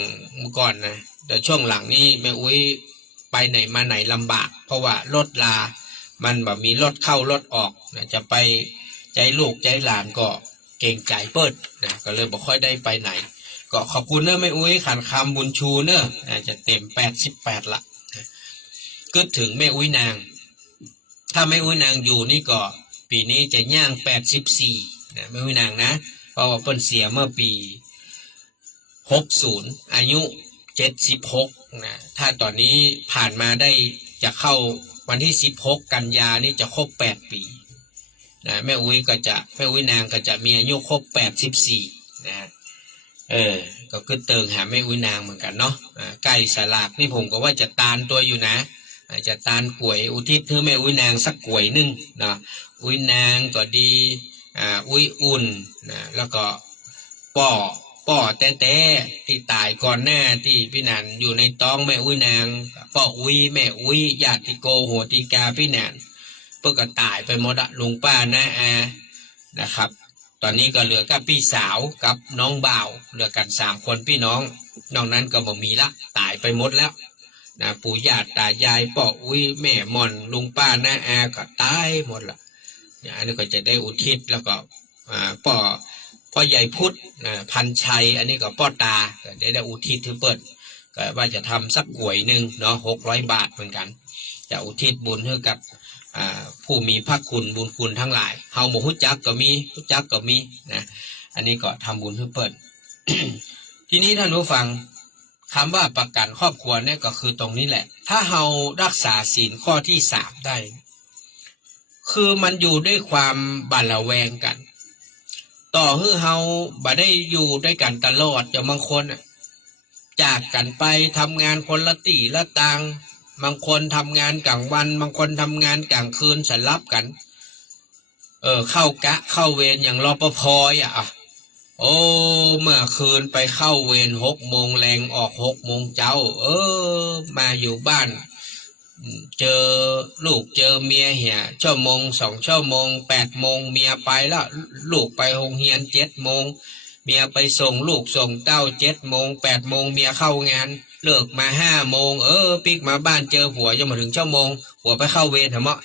ก่อนนะแต่ช่วงหลังนี่แม่อุ้ยไปไหนมาไหนลำบากเพราะว่ารถลามันแบบมีรถเข้ารถออกนะจะไปใจลูกใจหลานก็เกรงใจเปิ้นนะก็เลยบ่ค่อยได้ไปไหนก็ขอบคุณเนอะแม่อุ้ยขันคำบุญชูเนอะจะเต็ม88ละนะก็ถึงแม่อุ้ยนางถ้าแม่อุ้ยนางอยู่นี่ก็ปีนี้จะย่าง84นะแม่อุ้ยนางนะเพราะว่าเปิ้นเสียเมื่อปี60อายุ76นะถ้าตอนนี้ผ่านมาได้จะเข้าวันที่16 กันยานี่จะครบ8 ปี นะแม่อุ้ยนางก็จะมีอายุครบ84นะก็คือเติงหาแม่อุ้ยนางเหมือนกันเนาะไก่สลากนี่ผมก็ว่าจะตานตัวอยู่นะจะตานกล้วยอุทิศให้แม่อุ้ยนางสักกล้วยนึงเนาะอุ้ยนางก็ดีอุ้ยอุ่นนะแล้วก็ป้อแต่ที่ตายก่อนหน้าที่พี่นันอยู่ในท้องแม่อุ้ยนางป้ออุ้ยแม่อุ้ยญาติโกโหติกาพี่นันเพื่อก็ตายไปหมดลุงป้านะนะครับ ตอนนี้ก็เหลือกับพี่สาวกับน้องบ่าวเหลือกัน3 คนพี่น้องนอกนั้นก็บ่มีละตายไปหมดแล้วนะปู่ย่าตายายป้ออุ้ยแม่มอนลุงป้าน้าอาก็ตายหมดละเนี่ยอันนี้ก็จะได้อุทิศแล้วก็พ่อใหญ่พุทธพันชัยอันนี้ก็ป้อตาก็ได้อุทิศถือเปิดก็ว่าจะทำสักกล้วยหนึ่งเนาะ600 บาทเหมือนกันจะอุทิศบุญให้กับผู้มีพระคุณบุญคุณทั้งหลายเฮาบ่ฮู้จักก็มีรู้จักก็มีนะอันนี้ก็ทำบุญให้เปิด ทีนี้ท่านผู้ฟังคำว่าประกันครอบครัวเนี่ยก็คือตรงนี้แหละถ้าเฮารักษาศีลข้อที่3ได้คือมันอยู่ด้วยความบั่นระแวงกันต่อให้เฮาบ่ได้อยู่ด้วยกันตลอดอย่างบางคนจากกันไปทำงานคนละตีละตางบางคนทำงานกลางวันบางคนทำงานกลางคืนสลับกันเข้ากะเข้าเวรอย่างรปภโอ้เมื่อคืนไปเข้าเวร6 โมงแรงออก6 โมงเจ้ามาอยู่บ้านเจอลูกเจอเมียเหี่ย1 ชั่วโมง2 ชั่วโมง8 โมงเมียไปแล้วลูกไปโรงเรียน7 โมงเมียไปส่งลูกส่งเต้า7 โมง8 โมงเมียเข้างานเลิกมา5 โมงปิกมาบ้านเจอผัวยังมาถึง1 ชั่วโมงผัวไปเข้าเวรเหรอเมาะ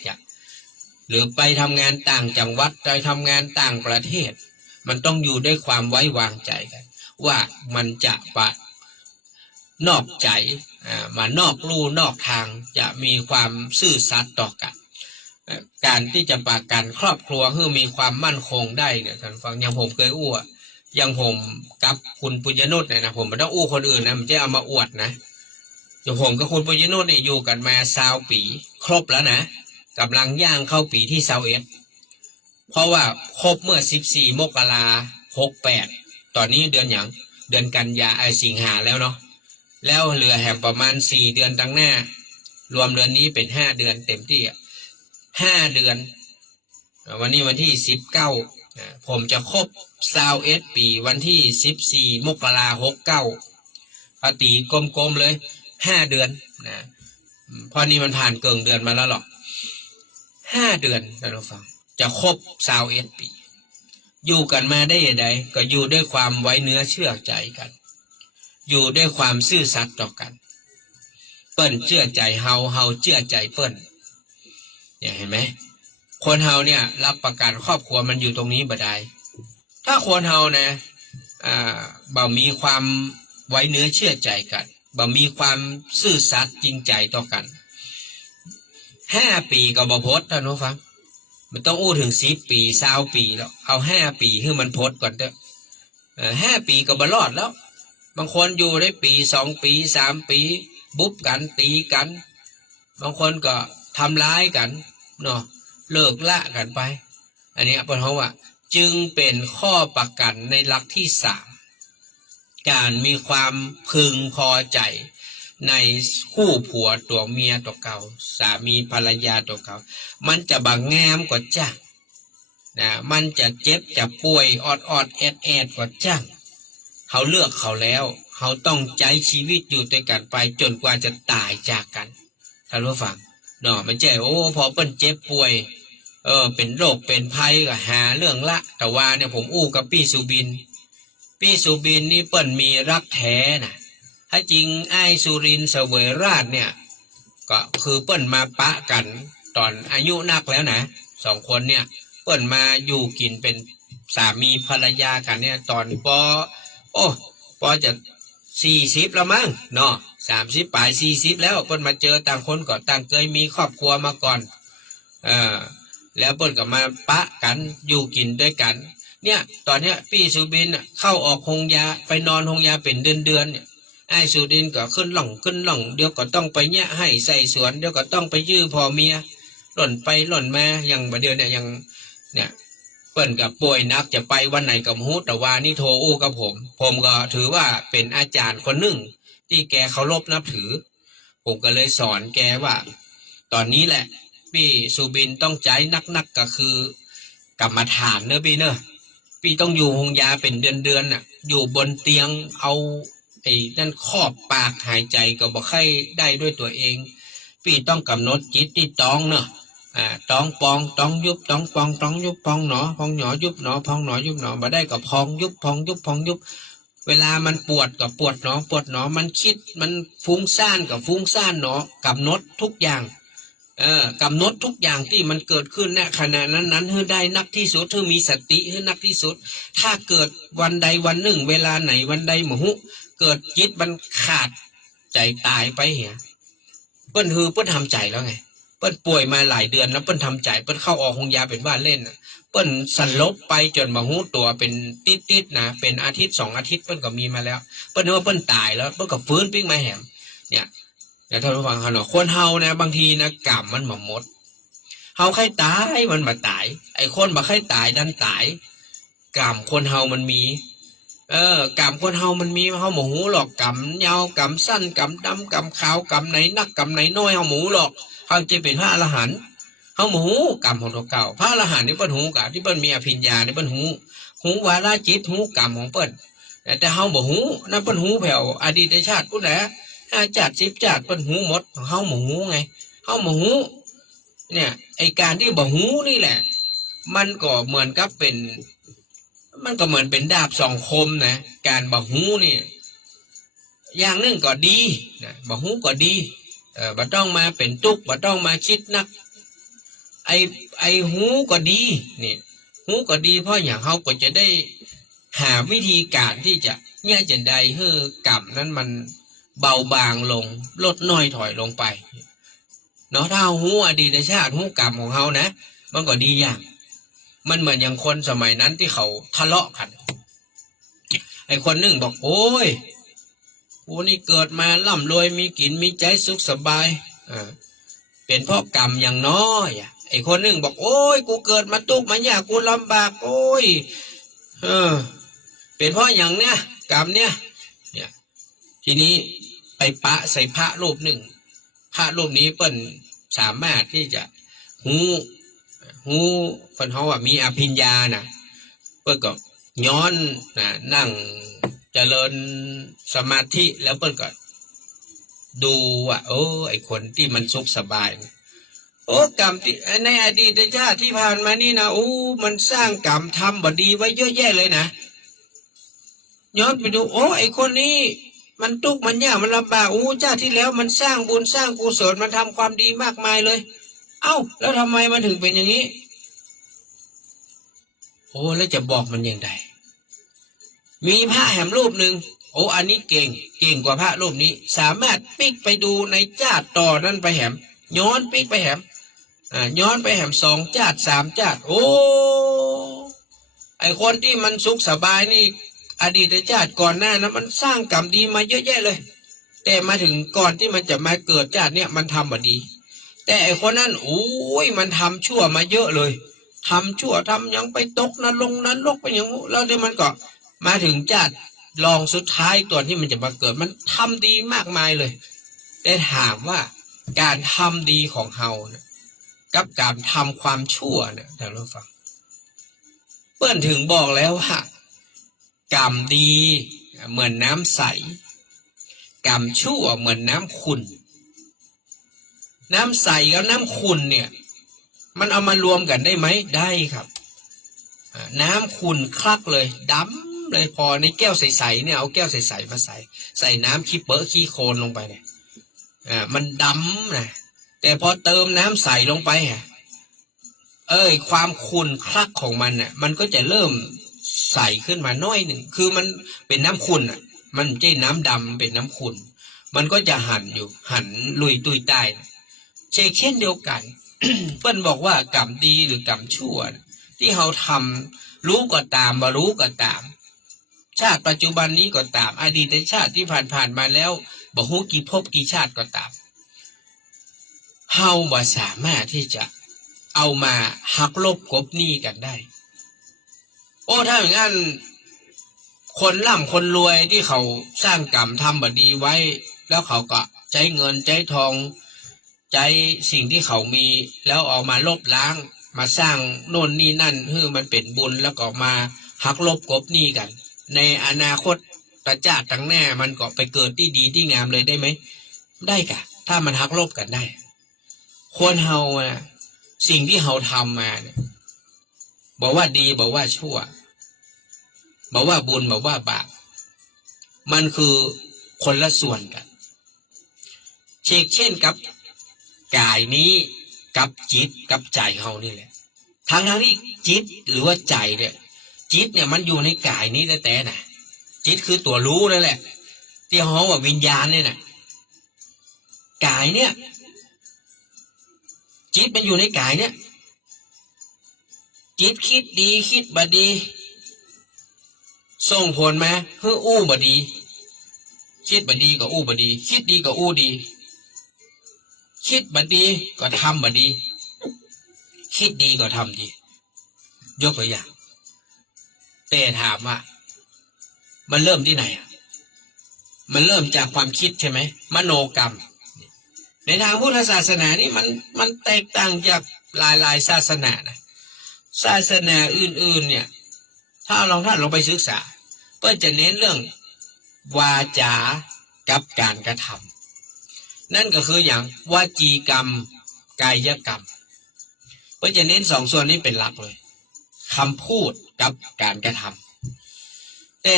หรือไปทำงานต่างจังหวัดไปทำงานต่างประเทศมันต้องอยู่ด้วยความไว้วางใจกันว่ามันจะนอกใจมานอกลู่นอกทางจะมีความซื่อสัตย์ต่อกันการที่จะประกันครอบครัวให้มีความมั่นคงได้เนี่ยท่านฟังอย่างผมเคยอู้อย่างผมกับคุณปุญญนุชเนี่ยนะผมไม่ต้องอู้คนอื่นนะมันจะเอามาอวดนะอย่างผมกับคุณปุญญนุชเนี่ยอยู่กันมา20 ปีครบแล้วนะกำลังย่างเข้าปีที่21เพราะว่าครบเมื่อ14 มกราคม 68ตอนนี้เดือนอย่างเดือนกันยาสิงหาแล้วเนาะแล้วเหลือแหมประมาณ4 เดือนตั้งหน้ารวมเดือนนี้เป็น5 เดือนเต็มที่5 เดือนวันนี้วันที่19ผมจะครบ21 ปีวันที่14 มกราคม 69ปฏิกลมๆเลย5 เดือนนะพอนี้มันผ่านเกินเดือนมาแล้วหรอก5 เดือนท่านผู้ฟังจะครบ21 ปีอยู่กันมาได้ยังไงก็อยู่ด้วยความไว้เนื้อเชื่อใจกันอยู่ด้วยความซื่อสัตย์ต่อกันเปิ้นเชื่อใจเฮาเชื่อใจเปิ้นเนี่ยเห็นไหมคนเฮาเนี่ยรับประกันครอบครัวมันอยู่ตรงนี้บ่ได้ถ้าคนเฮานะบ่มีความไว้เนื้อเชื่อใจกันบ่มีความซื่อสัตย์จริงใจต่อกัน5 ปีก็บ่พ้นท่านผู้ฟังมันต้องอู้ถึง10 ปี20 ปีแล้วเอา5 ปีให้มันพ้นก่อนเถอะ5 ปีก็บ่รอดแล้วบางคนอยู่ได้ปี2 ปี3 ปีบุบกันตีกันบางคนก็ทำร้ายกันเนาะเลิกละกันไปอันนี้เพราะว่าจึงเป็นข้อประกันในหลักที่3การมีความพึงพอใจในคู่ผัวตัวเมียตัวเก่าสามีภรรยาตัวเก่ามันจะบางแงมกว่าจ้างนะมันจะเจ็บจะป่วยอดแอดกว่าจ้างเขาเลือกเขาแล้วเขาต้องใจชีวิตอยู่ด้วยกันไปจนกว่าจะตายจากกันท่านผู้ฟังเนาะมันใจพอเปิ้นเจ็บป่วยเป็นโรคเป็นภัยก็หาเรื่องละแต่ว่าเนี่ยผมอู้กับพี่สุบินนี่เปิ้นมีรักแท้นะถ้าจริงไอ้สุรินทร์เสวยราชเนี่ยก็คือเปิ้นมาปะกันตอนอายุนักแล้วนะ2 คนเนี่ยเปิ้นมาอยู่กินเป็นสามีภรรยากันเนี่ยตอนปอจะ40แล้วมั้งเนาะ30 ปลาย40แล้วเปิ้นมาเจอต่างคนก็ต่างเคยมีครอบครัวมาก่อนแล้วเปิ้นก็มาปะกันอยู่กินด้วยกันเนี่ยตอนเนี้ยพี่สุบินเข้าออกโรงยาไปนอนโรงยาเป็นเดือนเนี่ยไอ้สุดินก็ขึ้นหล่องเดี๋ยวก็ต้องไปแยะให้ใส่สวนเดี๋ยวก็ต้องไปยื้อพ่อเมียหล่นไปหล่นมาอย่างเดือนเนี่ยอย่าง เนี่ยเปิ้นกับป่วยนักจะไปวันไหนกับฮู้แต่ว่านี่โทรอู้กับผมก็ถือว่าเป็นอาจารย์คนหนึ่งที่แกเคารพนับถือผมก็เลยสอนแกว่า ตอนนี้แหละพี่สุบินต้องใจนักก็คือกรรมฐานเนอะพี่เนอะพี่ต้องอยู่หงยาเป็นเดือนน่ะอยู่บนเตียงเอาไอ้นั่นครอบปากหายใจก็บ่ค่อยได้ด้วยตัวเองพี่ต้องกำหนดจิตที่ต้องเนอะต้องปองต้องยุบต้องปองต้องยุบพองหนอพองหนอยุบหนอพองหนอยุบหนอมาได้กับพองยุบพองยุบพองยุบเวลามันปวดกับปวดหนอปวดหนอมันคิดมันฟุ้งซ่านกับฟุ้งซ่านหนอกำหนดทุกอย่างกำหนดทุกอย่างที่มันเกิดขึ้นเนี่ยขณะนั้นให้ได้นักที่สุดให้มีสติให้นักที่สุดถ้าเกิดวันใดวันหนึ่งเวลาไหนวันใดหมูเกิดจิตมันขาดใจตายไปเหี้ยเปิ้นเปิ้นทำใจแล้วไงเปิ้นป่วยมาหลายเดือนแล้วเปิ้นทำใจเปิ้นเข้าออกโรงยาเป็นบ้านเล่นนะเปิ้นสลบไปจนมาหูตัวเป็นติดนะเป็นอาทิตย์2 อาทิตย์เปิ้นก็มีมาแล้วเปิ้นนึกว่าเปิ้นตายแล้วเปิ้นก็ฟื้นปิ๊กมาแหมเนี่ยเดี๋ยวท่านผู้ฟังเขาเนาะคนเฮานะบางทีนะกรรมมันหมดเฮาใครตายมันมาตายไอ้คนบ่ใครตายดันตายกรรมคนเฮามันมีกรรมคนเฮามันมีเฮาหมูหรอกกรรมยาวกรรมสั้นกรรมดำกรรมขาวกรรมไหนนักกรรมไหนน้อยเฮาหมูหรอกเฮาจะเป็นพระอรหันต์เฮาหมูกรรมของตัวเก่าพระอรหันต์นี่เปิ้นหูกะที่เปิ้นมีอภิญญานี่เปิ้นหูวาระจิตหูกรรมของเปิ้นแต่เฮาบ่หูนั่นเปิ้นหูแผ่วอดีตชาติพุ่นแหละ5 ชาติ10 ชาติเปิ้นหูหมดเฮาบ่หูไงเฮาบ่หูเนี่ยไอ้การที่บ่หูนี่แหละมันก็เหมือนกับเป็นมันก็เหมือนเป็นดาบ2 คมนะการบ่หูนี่อย่างนึงก็ดีนะบ่หูก็ดีบ่ต้องมาเป็นทุกข์บ่ต้องมาคิดนักไอ้หูก็ดีนี่หูก็ดีเพราะอย่างเฮาก็จะได้หาวิธีการที่จะเนี่ยจะได้ให้กรรมนั้นมันเบาบางลงลดน้อยถอยลงไปเนาะถ้าหูอดีตชาติหูกรรมของเฮานะมันก็ดีอย่างมันเหมือนอย่างคนสมัยนั้นที่เขาทะเลาะกันไอ้คนหนึ่งบอกโอ้ยกูนี่เกิดมาร่ำรวยมีกินมีใจสุขสบายเป็นเพราะกรรมอย่างน้อยไอ้คนหนึ่งบอกโอ้ยกูเกิดมาทุกข์มายากกูลำบากโอ้ยเป็นเพราะอย่างเนี้ยกรรมเนี่ยทีนี้ไปปะใส่พระรูปหนึ่งพระรูปนี้เปิ้นสามารถที่จะหูเปิ้นเขาว่ามีอภิญญานะเปิ้นก็ย้อนนั่งเจริญสมาธิแล้วเปิ้นก็ดูว่าโอ้ไอคนที่มันสุขสบายโอ้กรรมที่ในอดีตชาติที่ผ่านมานี่นะโอ้มันสร้างกรรมทำบดีไว้เยอะแยะเลยนะย้อนไปดูโอ้ไอคนนี้มันทุกข์มันยากมันลำบากโอ้ชาติที่แล้วมันสร้างบุญสร้างกุศลมันทำความดีมากมายเลยเอ้าแล้วทำไมมันถึงเป็นอย่างนี้โอ้แล้วจะบอกมันยังไงมีพระแหมรูปหนึ่งโอ้อันนี้เก่งกว่าพระรูปนี้สามารถปิ๊กไปดูในชาติต่อนั้นไปแหมย้อนปิ๊กไปแหมย้อนไปแหม2 ชาติ3 ชาติโอ้ไอคนที่มันสุขสบายนี่อดีตชาติก่อนหน้านะมันสร้างกรรมดีมาเยอะแยะเลยแต่มาถึงก่อนที่มันจะมาเกิดชาติเนี่ยมันทำมาดีแต่ไอคนนั้นโอ้ยมันทำชั่วมาเยอะเลยทำชั่วทำยังไปตกนรกไปอย่างแล้วเดี๋ยวมันก็มาถึงชาติลองสุดท้ายตัวที่มันจะมาเกิดมันทำดีมากมายเลยแต่ถามว่าการทำดีของเฮานะกับการทำความชั่วเนี่ยท่านผู้ฟังเปิ้นถึงบอกแล้วว่ากรรมดีเหมือนน้ำใสกรรมชั่วเหมือนน้ำขุ่นน้ำใสกับน้ำขุ่นเนี่ยมันเอามารวมกันได้ไหมได้ครับน้ำขุ่นคลักเลยดำเลยพอในแก้วใสๆเนี่ยเอาแก้วใสๆมาใส่น้ำขี้เปอะขี้โคลนลงไปเนี่ยมันดำนะแต่พอเติมน้ำใสลงไปความขุ่นคลักของมันน่ะมันก็จะเริ่มใสขึ้นมาน้อยหนึ่งคือมันเป็นน้ำขุ่นมันไม่ใช่น้ำดำเป็นน้ำขุ่นมันก็จะหันลุยตุยใต้เช่นเดียวกัน เปิ้นบอกว่ากรรมดีหรือกรรมชั่วที่เราทำรู้ก็ตามบ่รู้ก็ตามชาติปัจจุบันนี้ก็ตามอดีตชาติที่ผ่านมาแล้วบ่ฮู้กี่ภพกี่ชาติก็ตามเฮาบ่สามารถที่จะ เอามาหักลบกบหนี้กันได้โอ้ถ้าอย่างนั้นคนร่ำคนรวยที่เขาสร้างกรรมทำบดีไว้แล้วเขาก็ใจเงินใจทองใจสิ่งที่เขามีแล้วเอามาลบล้างมาสร้างโน่นนี่นั่นให้มันเป็นบุญแล้วก็มาหักลบกบหนี้กันในอนาคตประจาตั้งแน่มันก็ไปเกิดที่ดีที่งามเลยได้ไหมได้กะถ้ามันหักลบกันได้ควรเฮาอะสิ่งที่เฮาทำมาเนี่ยบอกว่าดีบอกว่าชั่วบอกว่าบุญบอกว่าบาปมันคือคนละส่วนกันเช่นกับกายนี้กับจิตกับใจเฮานี่แหละทั้งที่จิตหรือว่าใจเนี่ยจิตเนี่ยมันอยู่ในกายนี้แต่น่ะจิตคือตัวรู้นั่นแหละที่เฮาว่าวิญญาณเนี่ยน่ะกายเนี่ยจิตมันอยู่ในกายเนี่ยจิตคิดดีคิดบดีส่งผลมาเพื่ออู้บดีคิดบดีก็อู้บดีคิดดีก็อู้ดีคิดบดีก็ทำบดีคิดดีก็ทำดียกตัวอย่างแต่ถามว่ามันเริ่มที่ไหนมันเริ่มจากความคิดใช่ไหมมโนกรรมในทางพุทธศาสนานี่มันแตกต่างจากหลายศาสนานะศาสนาอื่นๆเนี่ยถ้าท่านลองไปศึกษาก็จะเน้นเรื่องวาจากับการกระทำนั่นก็คืออย่างวจีกรรมกายกรรมก็จะเน้นสองส่วนนี้เป็นหลักเลยคำพูดกับการกระทำแต่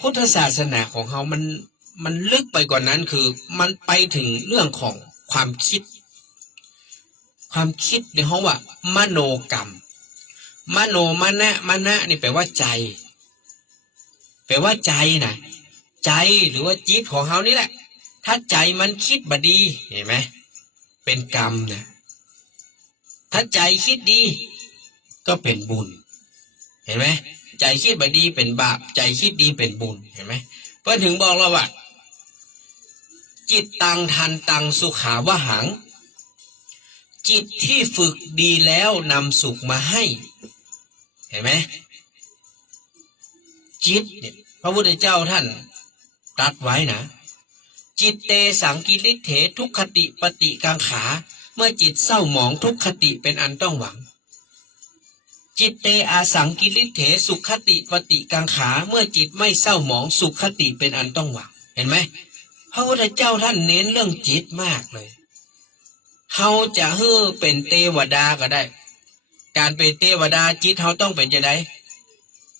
พุทธศาสนาของเขามันลึกไปกว่านั้นคือมันไปถึงเรื่องของความคิดในเขาว่ามโนกรรมมโนมนะนี่แปลว่าใจแปลว่าใจนะใจหรือว่าจิตของเขานี่แหละถ้าใจมันคิดบดีเห็นไหมเป็นกรรมนะถ้าใจคิดดีก็เป็นบุญเห็นไหมใจคิดบดีเป็นบาปใจคิดดีเป็นบุญเห็นไหมเพื่อถึงบอกเราว่าจิตตังทันตังสุขาวหังจิตที่ฝึกดีแล้วนำสุขมาให้เห็นไหมจิตเนี่ยพระพุทธเจ้าท่านตรัสไว้นะจิตเตสังกิริเถทุกขติปฏิกังขาเมื่อจิตเศร้าหมองทุกขติเป็นอันต้องหวังจิตเตอาสังกิริเถสุขติปฏิกังขาเมื่อจิตไม่เศร้าหมองสุขติเป็นอันต้องหวังเห็นไหมพระพุทธเจ้าท่านเน้นเรื่องจิตมากเลยเขาจะเป็นเทวดาก็ได้การเป็นเทวดาจิตเขาต้องเป็นจะได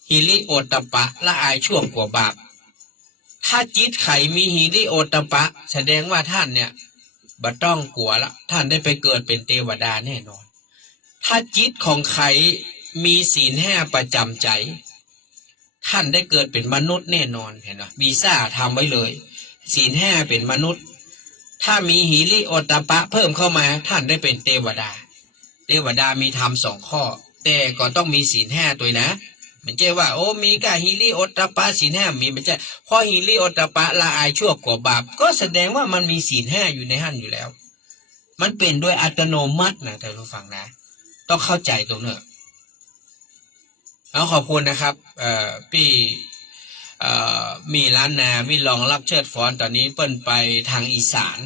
หิริโอตตัปปะละอายชั่วกว่าบาปถ้าจิตไขมีหิริโอตตัปปะแสดงว่าท่านเนี่ยบ่ต้องกลัวละท่านได้ไปเกิดเป็นเทวดาแน่นอนถ้าจิตของไขมีศีล5ประจำใจท่านได้เกิดเป็นมนุษย์แน่นอนเห็นไหมวีซ่าทำไว้เลยศีล5เป็นมนุษย์ถ้ามีหิริโอตตัปปะเพิ่มเข้ามาท่านได้เป็นเทวดามีธรรม2 ข้อแต่ก็ต้องมีศีล5ตัวนะมันใช่ว่าโอ้มีกะหิริโอตตัปปะศีล5มีมันจะพอหิริโอตตัปปะละอายชั่วกว่าบาปก็แสดงว่ามันมีศีล5อยู่ในหั่นอยู่แล้วมันเป็นโดยอัตโนมัตินะท่านผู้ฟังนะต้องเข้าใจตรงนี้เอาขอบคุณนะครับพี่มีร้านนาวิลองรับเชิดฟ้อนตอนนี้เปิ้นไปทางอีสาน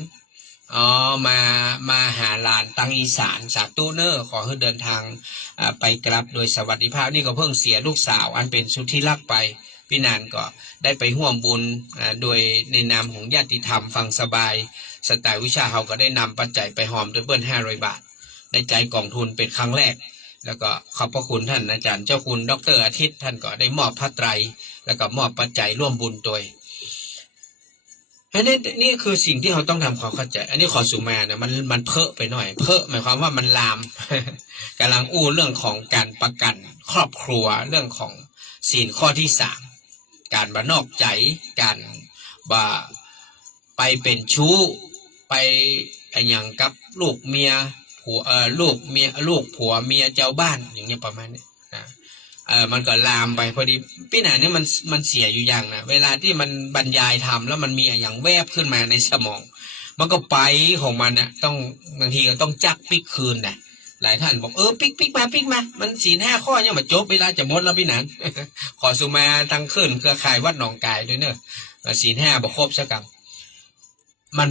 มาหาหลานตังอีสานสาตู้เนอร์ขอให้เดินทางไปกลับโดยสวัสดิภาพนี่ก็เพิ่งเสียลูกสาวอันเป็นสุดที่รักไปพี่นานก็ได้ไปร่วมบุญโดยในนามของญาติธรรมฟังสบายสไตล์วิชาเขาก็ได้นำปัจจัยไปหอมด้วยเบิ้ล500 บาทได้ใจกองทุนเป็นครั้งแรกแล้วก็ขอบพระคุณท่านอาจารย์เจ้าคุณดร.อาทิตย์ท่านก็ได้มอบผ้าไตรแล้วก็มอบปัจจัยร่วมบุญโดยนี่คือสิ่งที่เราต้องทำความเข้าใจอันนี้ขอสุมานะมันเพ้อไปหน่อยเพ้อหมายความว่ามันลาม กำลังอู้เรื่องของการประกันครอบครัวเรื่องของศีลข้อที่3การบ่นอกใจการบ่ไปเป็นชู้ไปอย่างกับลูกเมียผัวลูกผัวเมียเจ้าบ้านอย่างเงี้ยประมาณนี้นะมันก็ลามไปพอดีพี่หนาเนี่ยมันเสียอยู่อย่างนะเวลาที่มันบรรยายทำแล้วมันมีอย่างแวบขึ้นมาในสมองมันก็ไปของมันนะต้องบางทีก็ต้องจักปิกคืนนะ หลายท่านบอกปิ๊กมามันศีล5 ข้อเนี่ยมาจบเวลาจะหมดแล้วพี่หนัน ขอสุมาทางขึ้นเครือข่ายวัดหนองกายด้วยเนอะศีล 5บอกครบสักกรรม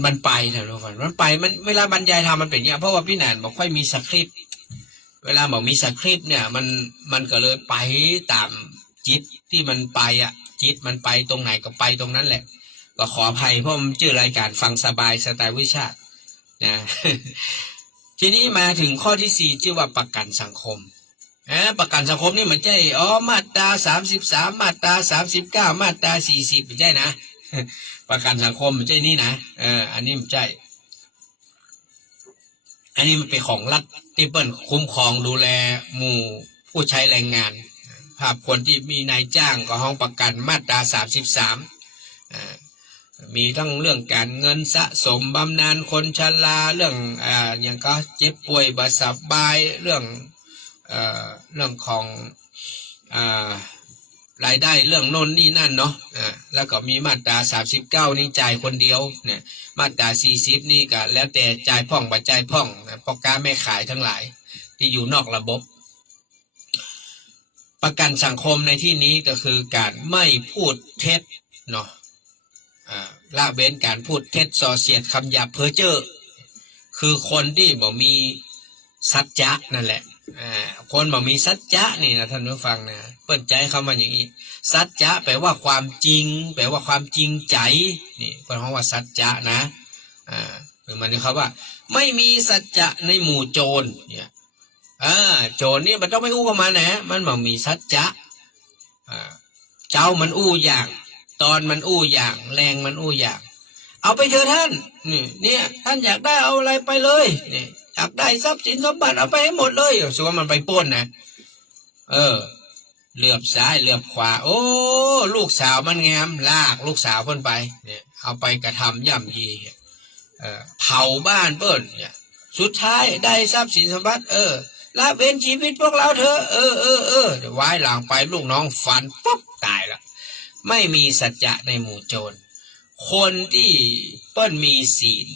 มันไปเถอะทุกคนมันไปมันเวลาบรรยายธรรมมันเป็นอย่างเพราะว่าพี่หนันบอกค่อยมีสคริปต์เวลาบอกมีสคริปต์เนี่ยมันก็เลยไปตามจิตที่มันไปจิตมันไปตรงไหนก็ไปตรงนั้นแหละก็ขออภัยเพราะมันชื่อรายการฟังสบายสไตล์วิชาตินะ ทีนี้มาถึงข้อที่4ชื่อว่าประกันสังคมประกันสังคมนี่มันใช่มาตรา33มาตรา39มาตรา40ไม่ใช่นะ ประกันสังคมมันใช่นี่นะอันนี้มันใช่อันนี้มันเป็นของรัฐที่เปิ้ลคุ้มครองดูแลหมู่ผู้ใช้แรงงานภาพคนที่มีนายจ้างก็ห้องประกันมาตรา33มีทั้งเรื่องการเงินสะสมบำนาญคนชราเรื่องอย่างก็เจ็บป่วยบาดสบายเรื่องของรายได้เรื่องโน่นนี่นั่นเนาะแล้วก็มีมาตรา39นี่จ่ายคนเดียวเนี่ยมาตรา40นี่ก็แล้วแต่จ่ายพ่องบ่จ่ายพ่องพ่อค้าแม่ขายทั้งหลายที่อยู่นอกระบบประกันสังคมในที่นี้ก็คือการไม่พูดเท็จเนาะละเว้นการพูดเท็จส่อเสียดคำหยาบเพ้อเจ้อคือคนที่บ่มีสัจจะนั่นแหละคนบ่มีสัจจะนี่นะท่านผู้ฟังนะเปิดใจคำว่าอย่างนี้สัจจะแปลว่าความจริงแปลว่าความจริงใจนี่เปิดคำว่าสัจจะนะหรือมันนี่ครับว่าไม่มีสัจจะในหมู่โจรเนี่ยโจรนี่มันต้องไม่อู้กับมันนะมันบ่มีสัจจะเจ้ามันอู้อย่างตอนมันอู้อย่างแรงมันอู้อย่างเอาไปเถอะท่านเนี่ยท่านอยากได้เอาอะไรไปเลยนี่อยากได้ทรัพย์สินสมบัติเอาไปให้หมดเลยส่วนมันไปปล้นนะเหลือบซ้ายเหลือบขวาโอ้ลูกสาวมันงามลากลูกสาวเพิ่นไปเนี่ยเอาไปกระทำย่ำยีเผาบ้านเปิ้นเนี่ยสุดท้ายได้ทรัพย์สินสมบัติละเว้นชีวิตพวกเราเถอะเดี๋ยวไว้หลังไปลูกน้องฟันปุ๊บตายละไม่มีสัจจะในหมู่โจรคนที่เปิ้นมีศีล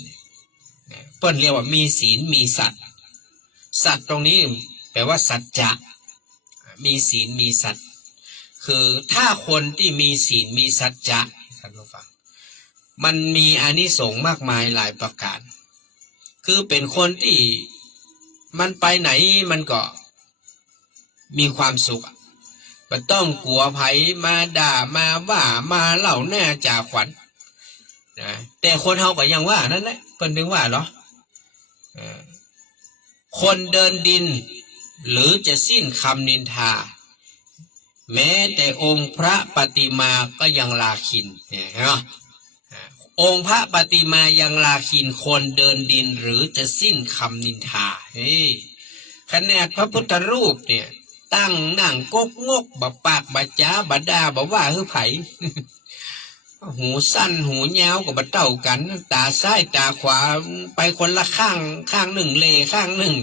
เปิ้นเรียกว่ามีศีลมีสัตว์สัตว์ตรงนี้แปลว่าสัจจะมีศีลมีสัตว์คือถ้าคนที่มีศีลมีสัจจะท่านผู้ฟังมันมีอานิสงส์มากมายหลายประการคือเป็นคนที่มันไปไหนมันก็มีความสุขไม่ต้องกลัวไผมาด่ามาว่ามาเล่าแน่จ่าขวัญนะแต่คนเฮาก็ยังว่านั่นแหละเพิ่นถึงว่าเหรอคนเดินดินหรือจะสิ้นคำนินทาแม้แต่องค์พระปฏิมาก็ยังลาคินเนี่ยเห็นไหมองค์พระปฏิมายังลาคินคนเดินดินหรือจะสิ้นคำนินทาขนาดพระพุทธรูปเนี่ยตั้งนั่งกกงกบปากบจ้าบดาบว่าคือไผ หูสั้นหูยาวกับบเต้ากันตาซ้ายตาขวาไปคนละข้างหนึ่งเลข้างหนึ่ง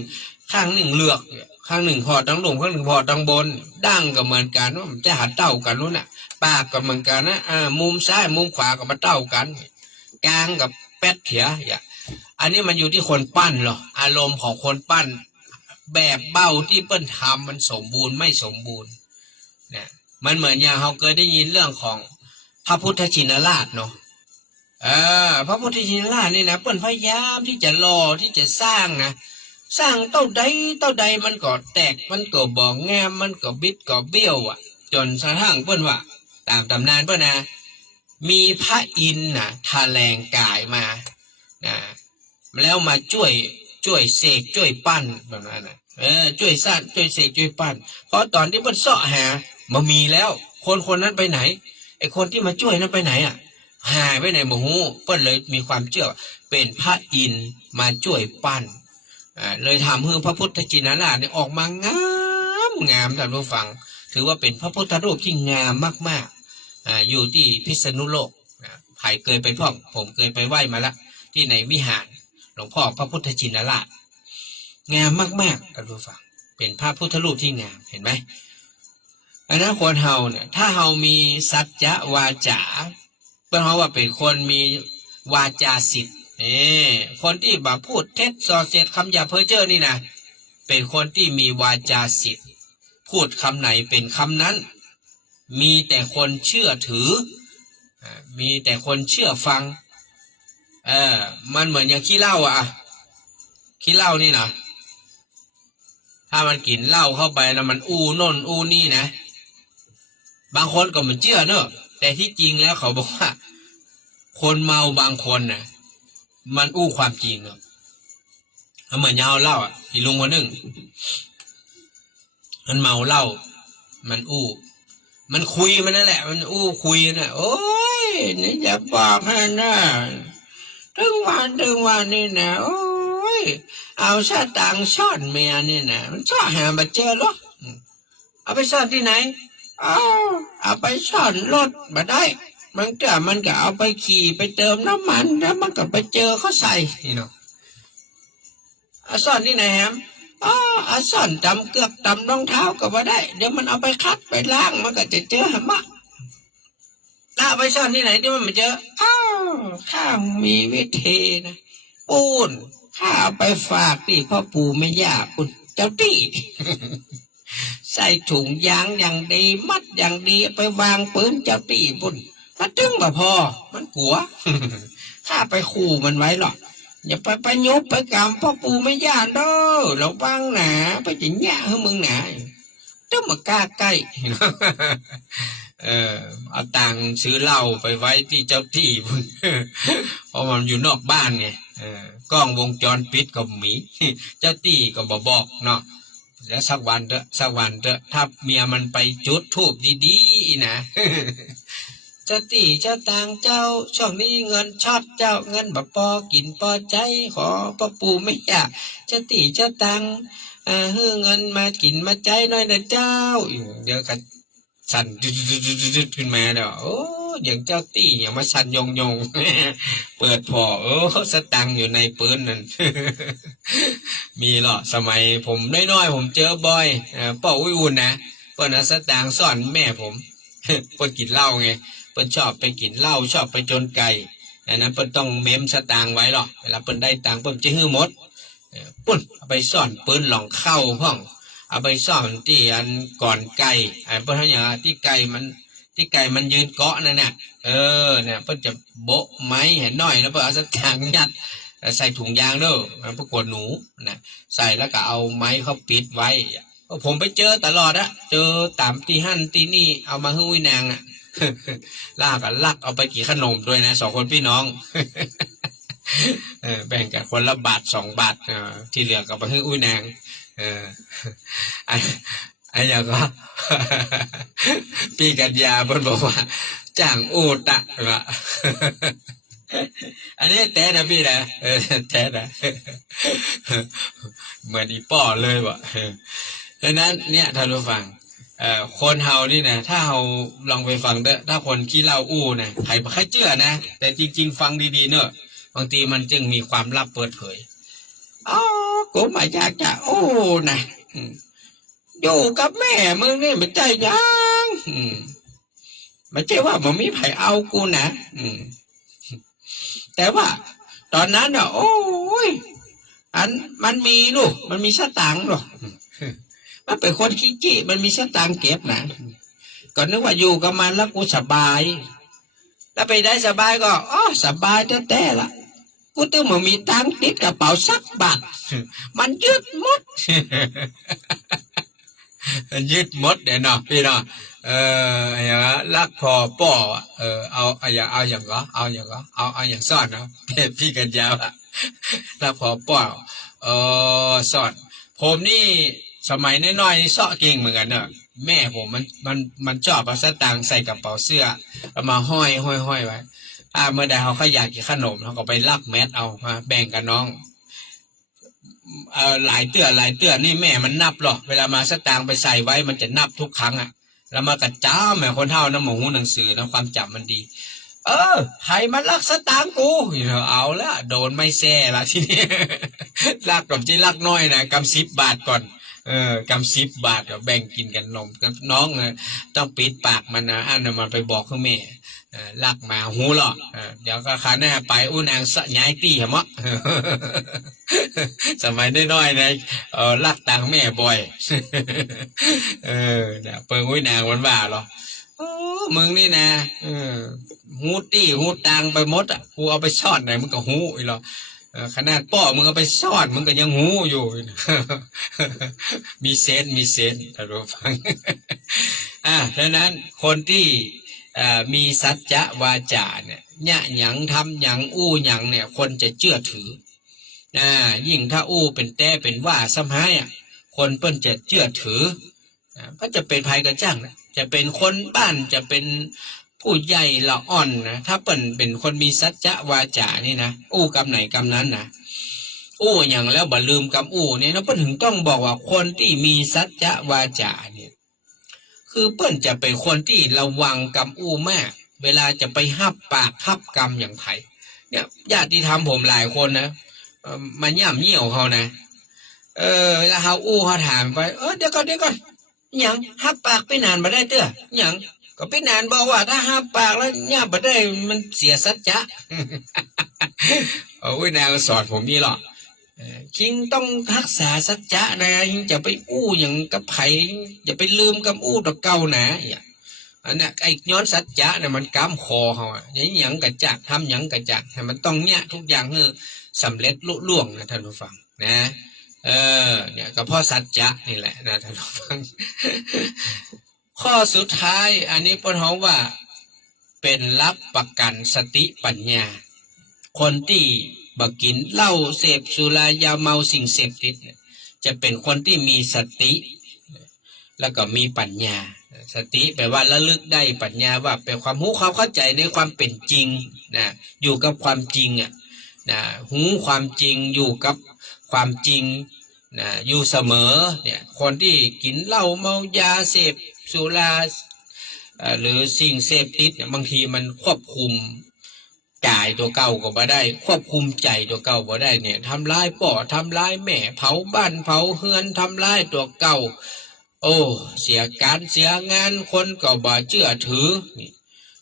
เลือกข้างหนึ่งพอตั้งลงข้างหนึ่งพอตั้งบนดั้งก็เหมือนกันว่ามันจะหาเต้ากันนู้นน่ะปากก็เหมือนกันนะมุมซ้ายมุมขวาก็มาเต้ากันกลางกับแป๊ดเถียอันนี้มันอยู่ที่คนปั้นหรออารมณ์ของคนปั้นแบบเบ้าที่เปิ้นทำมันสมบูรณ์ไม่สมบูรณ์เนี่ยมันเหมือนอย่างเราเคยได้ยินเรื่องของพระพุทธชินราชเนาะพระพุทธชินราชนี่นะเปิ้นพยายามที่จะรอที่จะสร้างนะสร้างเต้าใดมันก็แตกมันก็บ่งามมันก็บิดก็เบี้ยวจนกระทั่งเปิ้นว่าตามตำนานเปิ้นนะมีพระอินทร์นะทะแลงกายมาแล้วมาช่วยเสกช่วยปั้นแบบนั้นนะช่วยสร้างช่วยเสกช่วยปั้นเพราะตอนที่เปิ้นเสาะหามามีแล้วคนนั้นไปไหนไอ้คนที่มาช่วยนั้นไปไหนหายไปไหนบ่ฮู้เปิ้นเลยมีความเชื่อเป็นพระอินทร์มาช่วยปั้นเลยทำให้พระพุทธชินราชเนี่ยออกมางามท่านผู้ฟังถือว่าเป็นพระพุทธรูปที่งามมากๆอยู่ที่พิษณุโลกใครเคยไปพ่องผมเคยไปไหว้มาละที่ในวิหารหลวงพ่อพระพุทธชินราชงามมากๆท่านผู้ฟังเป็นพระพุทธรูปที่งามเห็นไหมอันนั้นคนเฮาเนี่ยถ้าเฮามีสัจจะวาจาเป็นเพราะว่าเป็นคนมีวาจาสิทธิ์คนที่พูดเท็จส่อเสียดคำหยาบเพ้อเจ้อนี่นะ เป็นคนที่มีวาจาศิษย์พูดคำไหนเป็นคำนั้นมีแต่คนเชื่อถือมีแต่คนเชื่อฟังมันเหมือนอย่างขี้เหล้าขี้เหล้านี่นะถ้ามันกินเหล้าเข้าไปแล้วมันอู้โน่นอู้นี่นะบางคนก็มันเชื่อเนอะแต่ที่จริงแล้วเขาบอกว่าคนเมาบางคนน่ะมันอู้ความจริงเนอะเหมือนยาวเหล้าที่ลุงคนหนึ่งมันเมาเหล้ามันอู้มันคุยมันนั่นแหละมันอู้คุยนะโอ้ยนี่จะบอกให้นะถึงวันนี่นะโอ้ยเอาสตางค์ซ่อนเมียนี่นะมันซ่อนหามาเจอหรอเอาไปซ่อนที่ไหนเอาไปซ่อนรถมาได้มันก็เอาไปขี่ไปเติมน้ำมันแล้วมันก็ไปเจอเขาใส่นี่เนาะเอาซ่อนที่ไหนแฮมเอาซ่อนตำเกือกตำรองเท้าก็มาได้เดี๋ยวมันเอาไปคัดไปล้างมันก็จะเจอหมะถ้าเอาไปซ่อนที่ไหนที่มันไม่เจอข้ามีวิธีนะปูนข้าเอาไปฝากที่พ่อปู่แม่ย่าคุณเจ้าตี้ ใส่ถุงยางอย่างดีมัดอย่างดีไปวางปืนเจ้าตี้ปุ่นมันตึงบ่พอมันกลัว ข้าไปขู่มันไว้หรอกอย่าไปยุบไปกำพ่อปู่ไม่ย่าเด้อเราบ้างหนาไปจะแย่ให้มึงหนาต้องมากล้าใกล้ เอาตังค์ซื้อเหล้าไปไว้ที่เจ้าที่พุ่น เพราะมันอยู่นอกบ้านไงกล้องวงจรปิดก็มี เจ้าที่ก็บอกเนาะแล้วสักวันเถอะถ้าเมียมันไปจุดธูปดีๆนะ เจ้าตีเจ้าต่างเจ้าช่วงนี้เงินช็อตเจ้าเงินบ่พอกินพอใจขอพ่อปู่ไม่อยากเจ้าตีเจ้าต่างให้เงินมากินมาใจหน่อยนะเจ้าเดี๋ยวกันสั่นขึ้นมาเดี๋ยวโอ้อย่างเจ้าตีอย่างมาสั่นยง เปิดพอสตังอยู่ในปืนนั่น มีหรอสมัยผมน้อยๆผมเจอบ่อยป้าอุ้ยอุ่นนะเปิ้นสตังซ่อนแม่ผม เปิ้นกินเหล้าไงเปิ้นชอบไปกินเหล้าชอบไปจนไก่ดังนั้นเปิ้นต้องเมมสตางค์ไว้หรอกเวลาเปิ้นได้ตังค์เปิ้นจะฮื้อหมดปุ้นเอาไปซ่อนปืนหลองเข้าห้องเอาไปซ่อนที่อันก่อนไก่เปิ้นเฮาอย่างที่ไก่มันยืนเกาะนั่นน่ะเนี่ยเปิ้นจะโบะไม้เห็นน้อยแล้วเปิ้นเอาสตางค์ยัดใส่ถุงยางเด้อพวกกวนหนูนะใส่แล้วก็เอาไม้เขาปิดไว้ผมไปเจอตลอดเจอตามที่หั่นที่นี่เอามาให้อุ้ยนางลากกันลักเอาไปกี่ขนมด้วยนะ2 คนพี่น้อง แบ่งกันคนละบาท2 บาทที่เหลือก็ไปให้อุ้ยนางอันอย่างก็ พี่กัญญาเพิ่นบอกว่าจ้างอูตะว่า อันนี้แต่นะพี่นะแต่นะ เหมือนอีป้อเลยว่ะดังนั้นเนี่ยท่านผู้ฟังคนเฮานี่นะถ้าเฮาลองไปฟังเด้อถ้าคนขี้เหล้าอู้นะใครเชื่อนะแต่จริงๆฟังดีๆเนอะบางทีมันจึงมีความลับเปิดเผยกูมาอยากจะอู้นะอยู่กับแม่มึงนี่มันใจยังไม่ใช่ว่ามันมีไผเอากูนะแต่ว่าตอนนั้นโอ้ยมันมีลูกมันมีสตางค์หรอมันเป็นคนขี้จี้มันมีสตางค์เก็บนะก็นึกว่าอยู่กับมันแล้วกูสบายแล้วไปได้สบายก็สบายแต่ละกูตึ้งมันมีตังค์ติดกระเป๋าสักบาทมันยึดหมด ยึดหมดเดี๋ยวเนาะพี่เนาะอย่างรักพอป่อเอาอย่างซ่อนเนาะพี่กันยาวรักพอป่อซ่อนผมนี่สมัยน้อยๆนี่ซ่อเก่งเหมือนกันเนอะแม่ผมมันชอบเอาสตางค์ใส่กระเป๋าเสื้อเอามาห้อยไว้เมื่อใดเขาอยากกินขนมเขาก็ไปลักแมสเอามาแบ่งกับน้องหลายเตื้อนี่แม่มันนับหรอกเวลามาสตางค์ไปใส่ไว้มันจะนับทุกครั้งแล้วมากระจ้าแม่คนเท่านะหมหูหนังสือนะความจำมันดีใครมาลักสตางค์กูเอาละโดนไม่แซ่ละทีนี้ ลักกับที่ลักน้อยนะกำ10 บาทก่อนกำ10 บาทก็แบ่งกินกันนมกับน้องต้องปิดปากมันนะมันไปบอกคุณแม่ลักมาหูหรอกเดี๋ยวก็ขาหน้าไปอุ้นางสะย้ายตีเหรอมะ สมัยน้อยๆนะลักตังค์แม่บ่อย เนี่ยเปิงไว้นางวันว่าหรอโอ้มึงนี่นะหูตี้หูตังไปหมดอ่ะกูเอาไปซ่อนไหนมึงก็หูอีหรอขนาดป้อมึงเอาไปซ่อนมึงก็ยังหูอยู่ มีเซนถ้ารู้ฟัง ดังนั้นคนที่มีสัจจะวาจาเนี่ยหยังทำหยังอู้หยังเนี่ยคนจะเชื่อถือยิ่งถ้าอู้เป็นแต่เป็นว่าสมัยคนเปิ้นจะเชื่อถือก็จะเป็นภัยกระจ้างนะจะเป็นคนบ้านจะเป็นผู้ใหญ่ละอ่อนนะถ้าเปิ้นเป็นคนมีสัจจะวาจานี่นะอู้กำไหนกำนั้นนะอู้อย่างแล้วบ่ลืมกำอู้เนี่ยนะเปิ้นถึงต้องบอกว่าคนที่มีสัจจะวาจาเนี่ยคือเปิ้นจะเป็นคนที่ระวังกำอู้มากเวลาจะไปหับปากหับกำอย่างไผเนี่ยญาติธรรมผมหลายคนนะมันย่ำเหี่ยวเขานะแล้วเขาอู้เขาถามไปเดี๋ยวก่อนหยังหับปากไปนานมาได้เตื้อหยังก็ไปนานบอกว่าถ้าหับปากแล้วย่ำมาได้มันเสียสัจจะ นางสอนผมนี่หรอกคิงต้องรักษาสัจจะนะยิงจะไปอู้อย่างกับไผอย่าไปลืมกับอู้ตะเก่านะอันนี้ไอ้ย้อนสัจจะเนี่ยมันกำคอเขาหยังกระจักทำหยังกระจักมันต้องเนี่ยทุกอย่างคือสำเร็จลุล่วงนะท่านผู้ฟังนะเนี่ยก็เพราะสัจจะนี่แหละนะท่านผู้ฟัง ข้อสุดท้ายอันนี้ปนห้องว่าเป็นรับประกันสติปัญญาคนที่บักกินเหล้าเสพสุรายาเมาสิ่งเสพติดเนี่ยจะเป็นคนที่มีสติแล้วก็มีปัญญาสติแปลว่าระลึกได้ปัญญาว่าเป็นความรู้ความเข้าใจในความเป็นจริงนะอยู่กับความจริงนะหูความจริงอยู่กับความจริงนะอยู่เสมอเนี่ยคนที่กินเหล้าเมายาเสพสุราหรือสิ่งเสพติดเนี่ยบางทีมันควบคุมกายตัวเก่าก็บ่ได้ควบคุมใจตัวเก่าบ่ได้เนี่ยทำร้ายพ่อทำร้ายแม่เผาบ้านเผาเฮือนทำร้ายตัวเก่าโอ้เสียการเสียงานคนก็บ่เชื่อถือนี่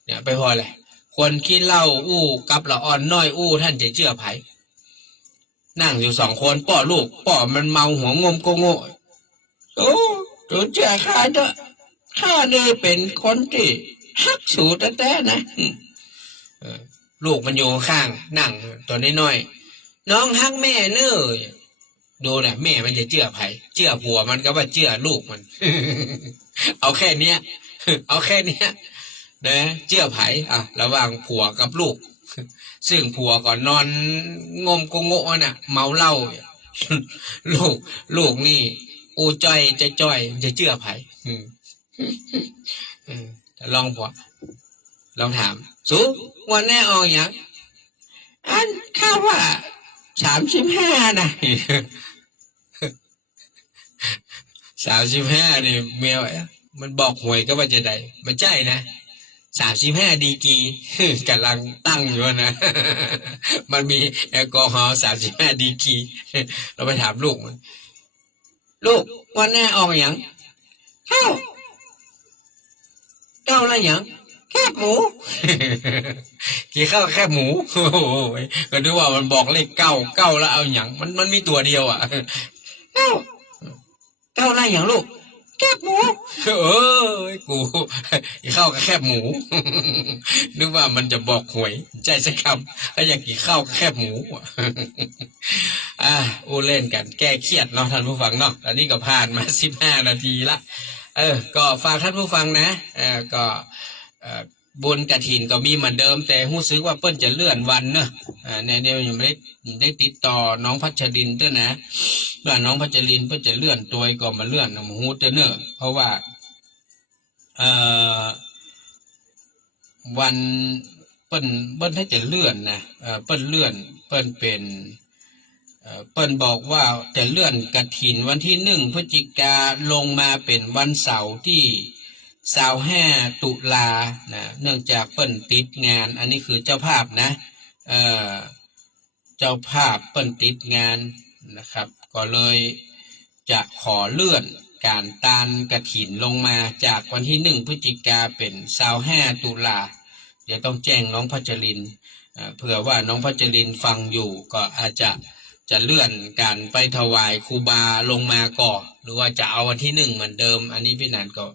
เนี่ยไปพอเลยคนขี้เหล้าอู้กับละอ่อนน้อยอู้ท่านจะเชื่อไผนั่งอยู่2 คนป้อลูกป้อมันเมาหัวงมโกโง่โอ้ตัวเชื่อข้าเถอะข้าเนี่ยเป็นคนที่ฮักสูตแต่นะลูกมันอยู่ข้างนั่งตัวน้อยๆน้องฮักแม่เน้อดูนะแม่มันจะเชื่อไผเชื่อผัวมันก็ว่าเชื่อลูกมัน เอาแค่เนี้ยเอาแค่เนี้ยนะเชื่อไผระหว่างผัวกับลูกซึ่งผัวก็นอนงมโกโง่น่ะเมาเหล้า ลูกนี่อูจ้อยจะจ้อยจะเชื่อไผลองผัวลองถามสูวันแน่ออกอย่างอันข้าว่า35นะ35นี่เมียมันบอกหวยก็ว่าจะได้มันใช่นะ35ดีกรีกำลังตั้งอยู่นะ มันมีแอลกอฮอล์35ดีกรีเราไปถามลูกมันลูกวันแน่ออกอย่างเก้าอะไรอย่างแคบหมู กี่ข้าวแคบหมู ก็ดูว่ามันบอกเลขเก้าแล้วเอาอย่างมันมีตัวเดียวเก้าอะไรอย่างลูกแคบหมู กูกี่ข้าวกับแคบหมู นึกว่ามันจะบอกหวยใจสักคำแล้วอยากกี่ข้าวกับแคบหมู อู้เล่นกันแก้เครียดเนาะท่านผู้ฟังเนาะตอนนี้ก็ผ่านมา15 นาทีละก็ฝากท่านผู้ฟังนะก็บุญกฐินก็มีเหมือนเดิมแต่รู้สึกว่าเปิ้นจะเลื่อนวันเนอะเนี่ยยังไม่ได้ติดต่อน้องพัชรินด้วยนะว่าน้องพัชรินเปิ้นจะเลื่อนตัวก็มาเลื่อนหูเตเนอะเพราะว่าวันเปิ้นถ้าจะเลื่อนนะเปิ้นเลื่อนเปิ้นเป็นเปิ้นบอกว่าจะเลื่อนกฐินวันที่1 พฤศจิกาลงมาเป็นวันเสาร์ที่25 ตุลานะเนื่องจากเปิ้นติดงานอันนี้คือเจ้าภาพนะเจ้าภาพเปิ้นติดงานนะครับก็เลยจะขอเลื่อนการตานกฐินลงมาจากวันที่1 พฤศจิกาเป็น25 ตุลาเดี๋ยวต้องแจ้งน้องพัชรินเผื่อว่าน้องพัชรินฟังอยู่ก็อาจจะ จะเลื่อนการไปถวายครูบาลงมาก่อนหรือว่าจะเอาวันที่1เหมือนเดิมอันนี้พี่นันก็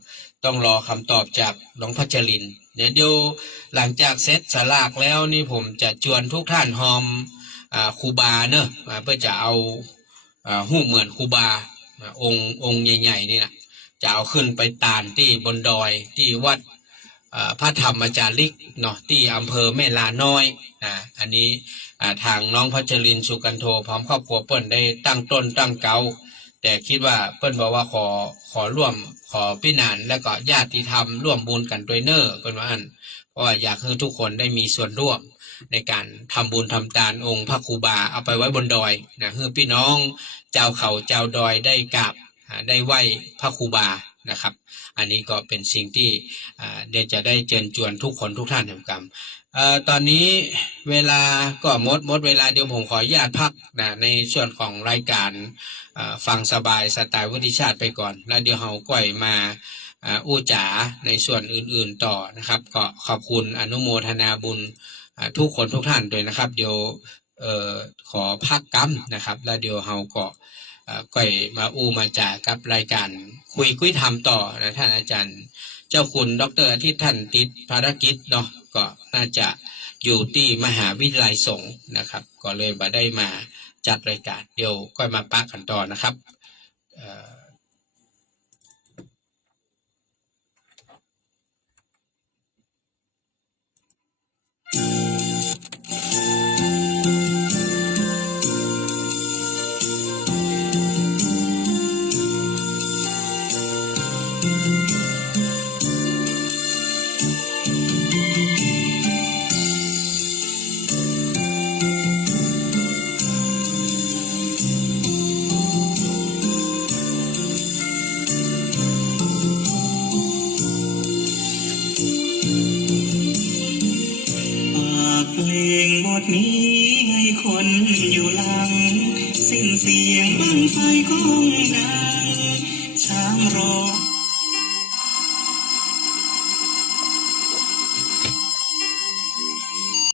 ต้องรอคำตอบจากน้องพัชรินเดี๋ยวหลังจากเสร็จสลากแล้วนี่ผมจะชวนทุกท่านหอมครูบาเนอะเพื่อจะเอาหูปเหมือนครูบาองค์ใหญ่ๆนี่นะจะเอาขึ้นไปตานที่บนดอยที่วัดพระธรรมจาริกเนาะที่อำเภอแม่ลาน้อยอันนี้ทางน้องพัชรินสุกันโทพร้อมครอบครัวเปิ้ลได้ตั้งต้นตั้งเกาแต่คิดว่าเปิ้ลบอกว่าขอร่วมขอพี่นานและก็ญาติธรรมร่วมบุญกันด้วยเนอเปิ้ลว่าอันเพราะว่าอยากให้ทุกคนได้มีส่วนร่วมในการทำบุญทำทานองค์พระครูบาเอาไปไว้บนดอยนะให้พี่น้องเจ้าเขาเจ้าดอยได้กราบได้ไหว้พระครูบานะครับอันนี้ก็เป็นสิ่งที่เดี๋ยวจะได้เชิญชวนทุกคนทุกท่านทำกรรมตอนนี้เวลาก็หมดเวลาเดี๋ยวผมขออนุญาตพักนะในส่วนของรายการฟังสบายสไตล์วุฒิชาติไปก่อนแล้วเดี๋ยวเราก่อยมาอู้จ๋าในส่วนอื่นๆต่อนะครับก็ขอบคุณอนุโมทนาบุญทุกคนทุกท่านด้วยนะครับเดี๋ยวขอพักกั๊มนะครับแล้วเดี๋ยวเราก็ก่อยมาอู้มาจ่ากับรายการคุยทำต่อนะท่านอาจารย์เจ้าคุณดร.อาทิตย์ท่านติดภารกิจเนาะก็น่าจะอยู่ที่มหาวิทยาลัยสงฆ์นะครับก็เลยมาได้มาจัดรายการเดี๋ยวก่อยมาปะกันต่อนะครับเพลงบทนี้ให้คนอยู่หลังสิ้นเสียงบั้งไฟคงดังช้างร้อง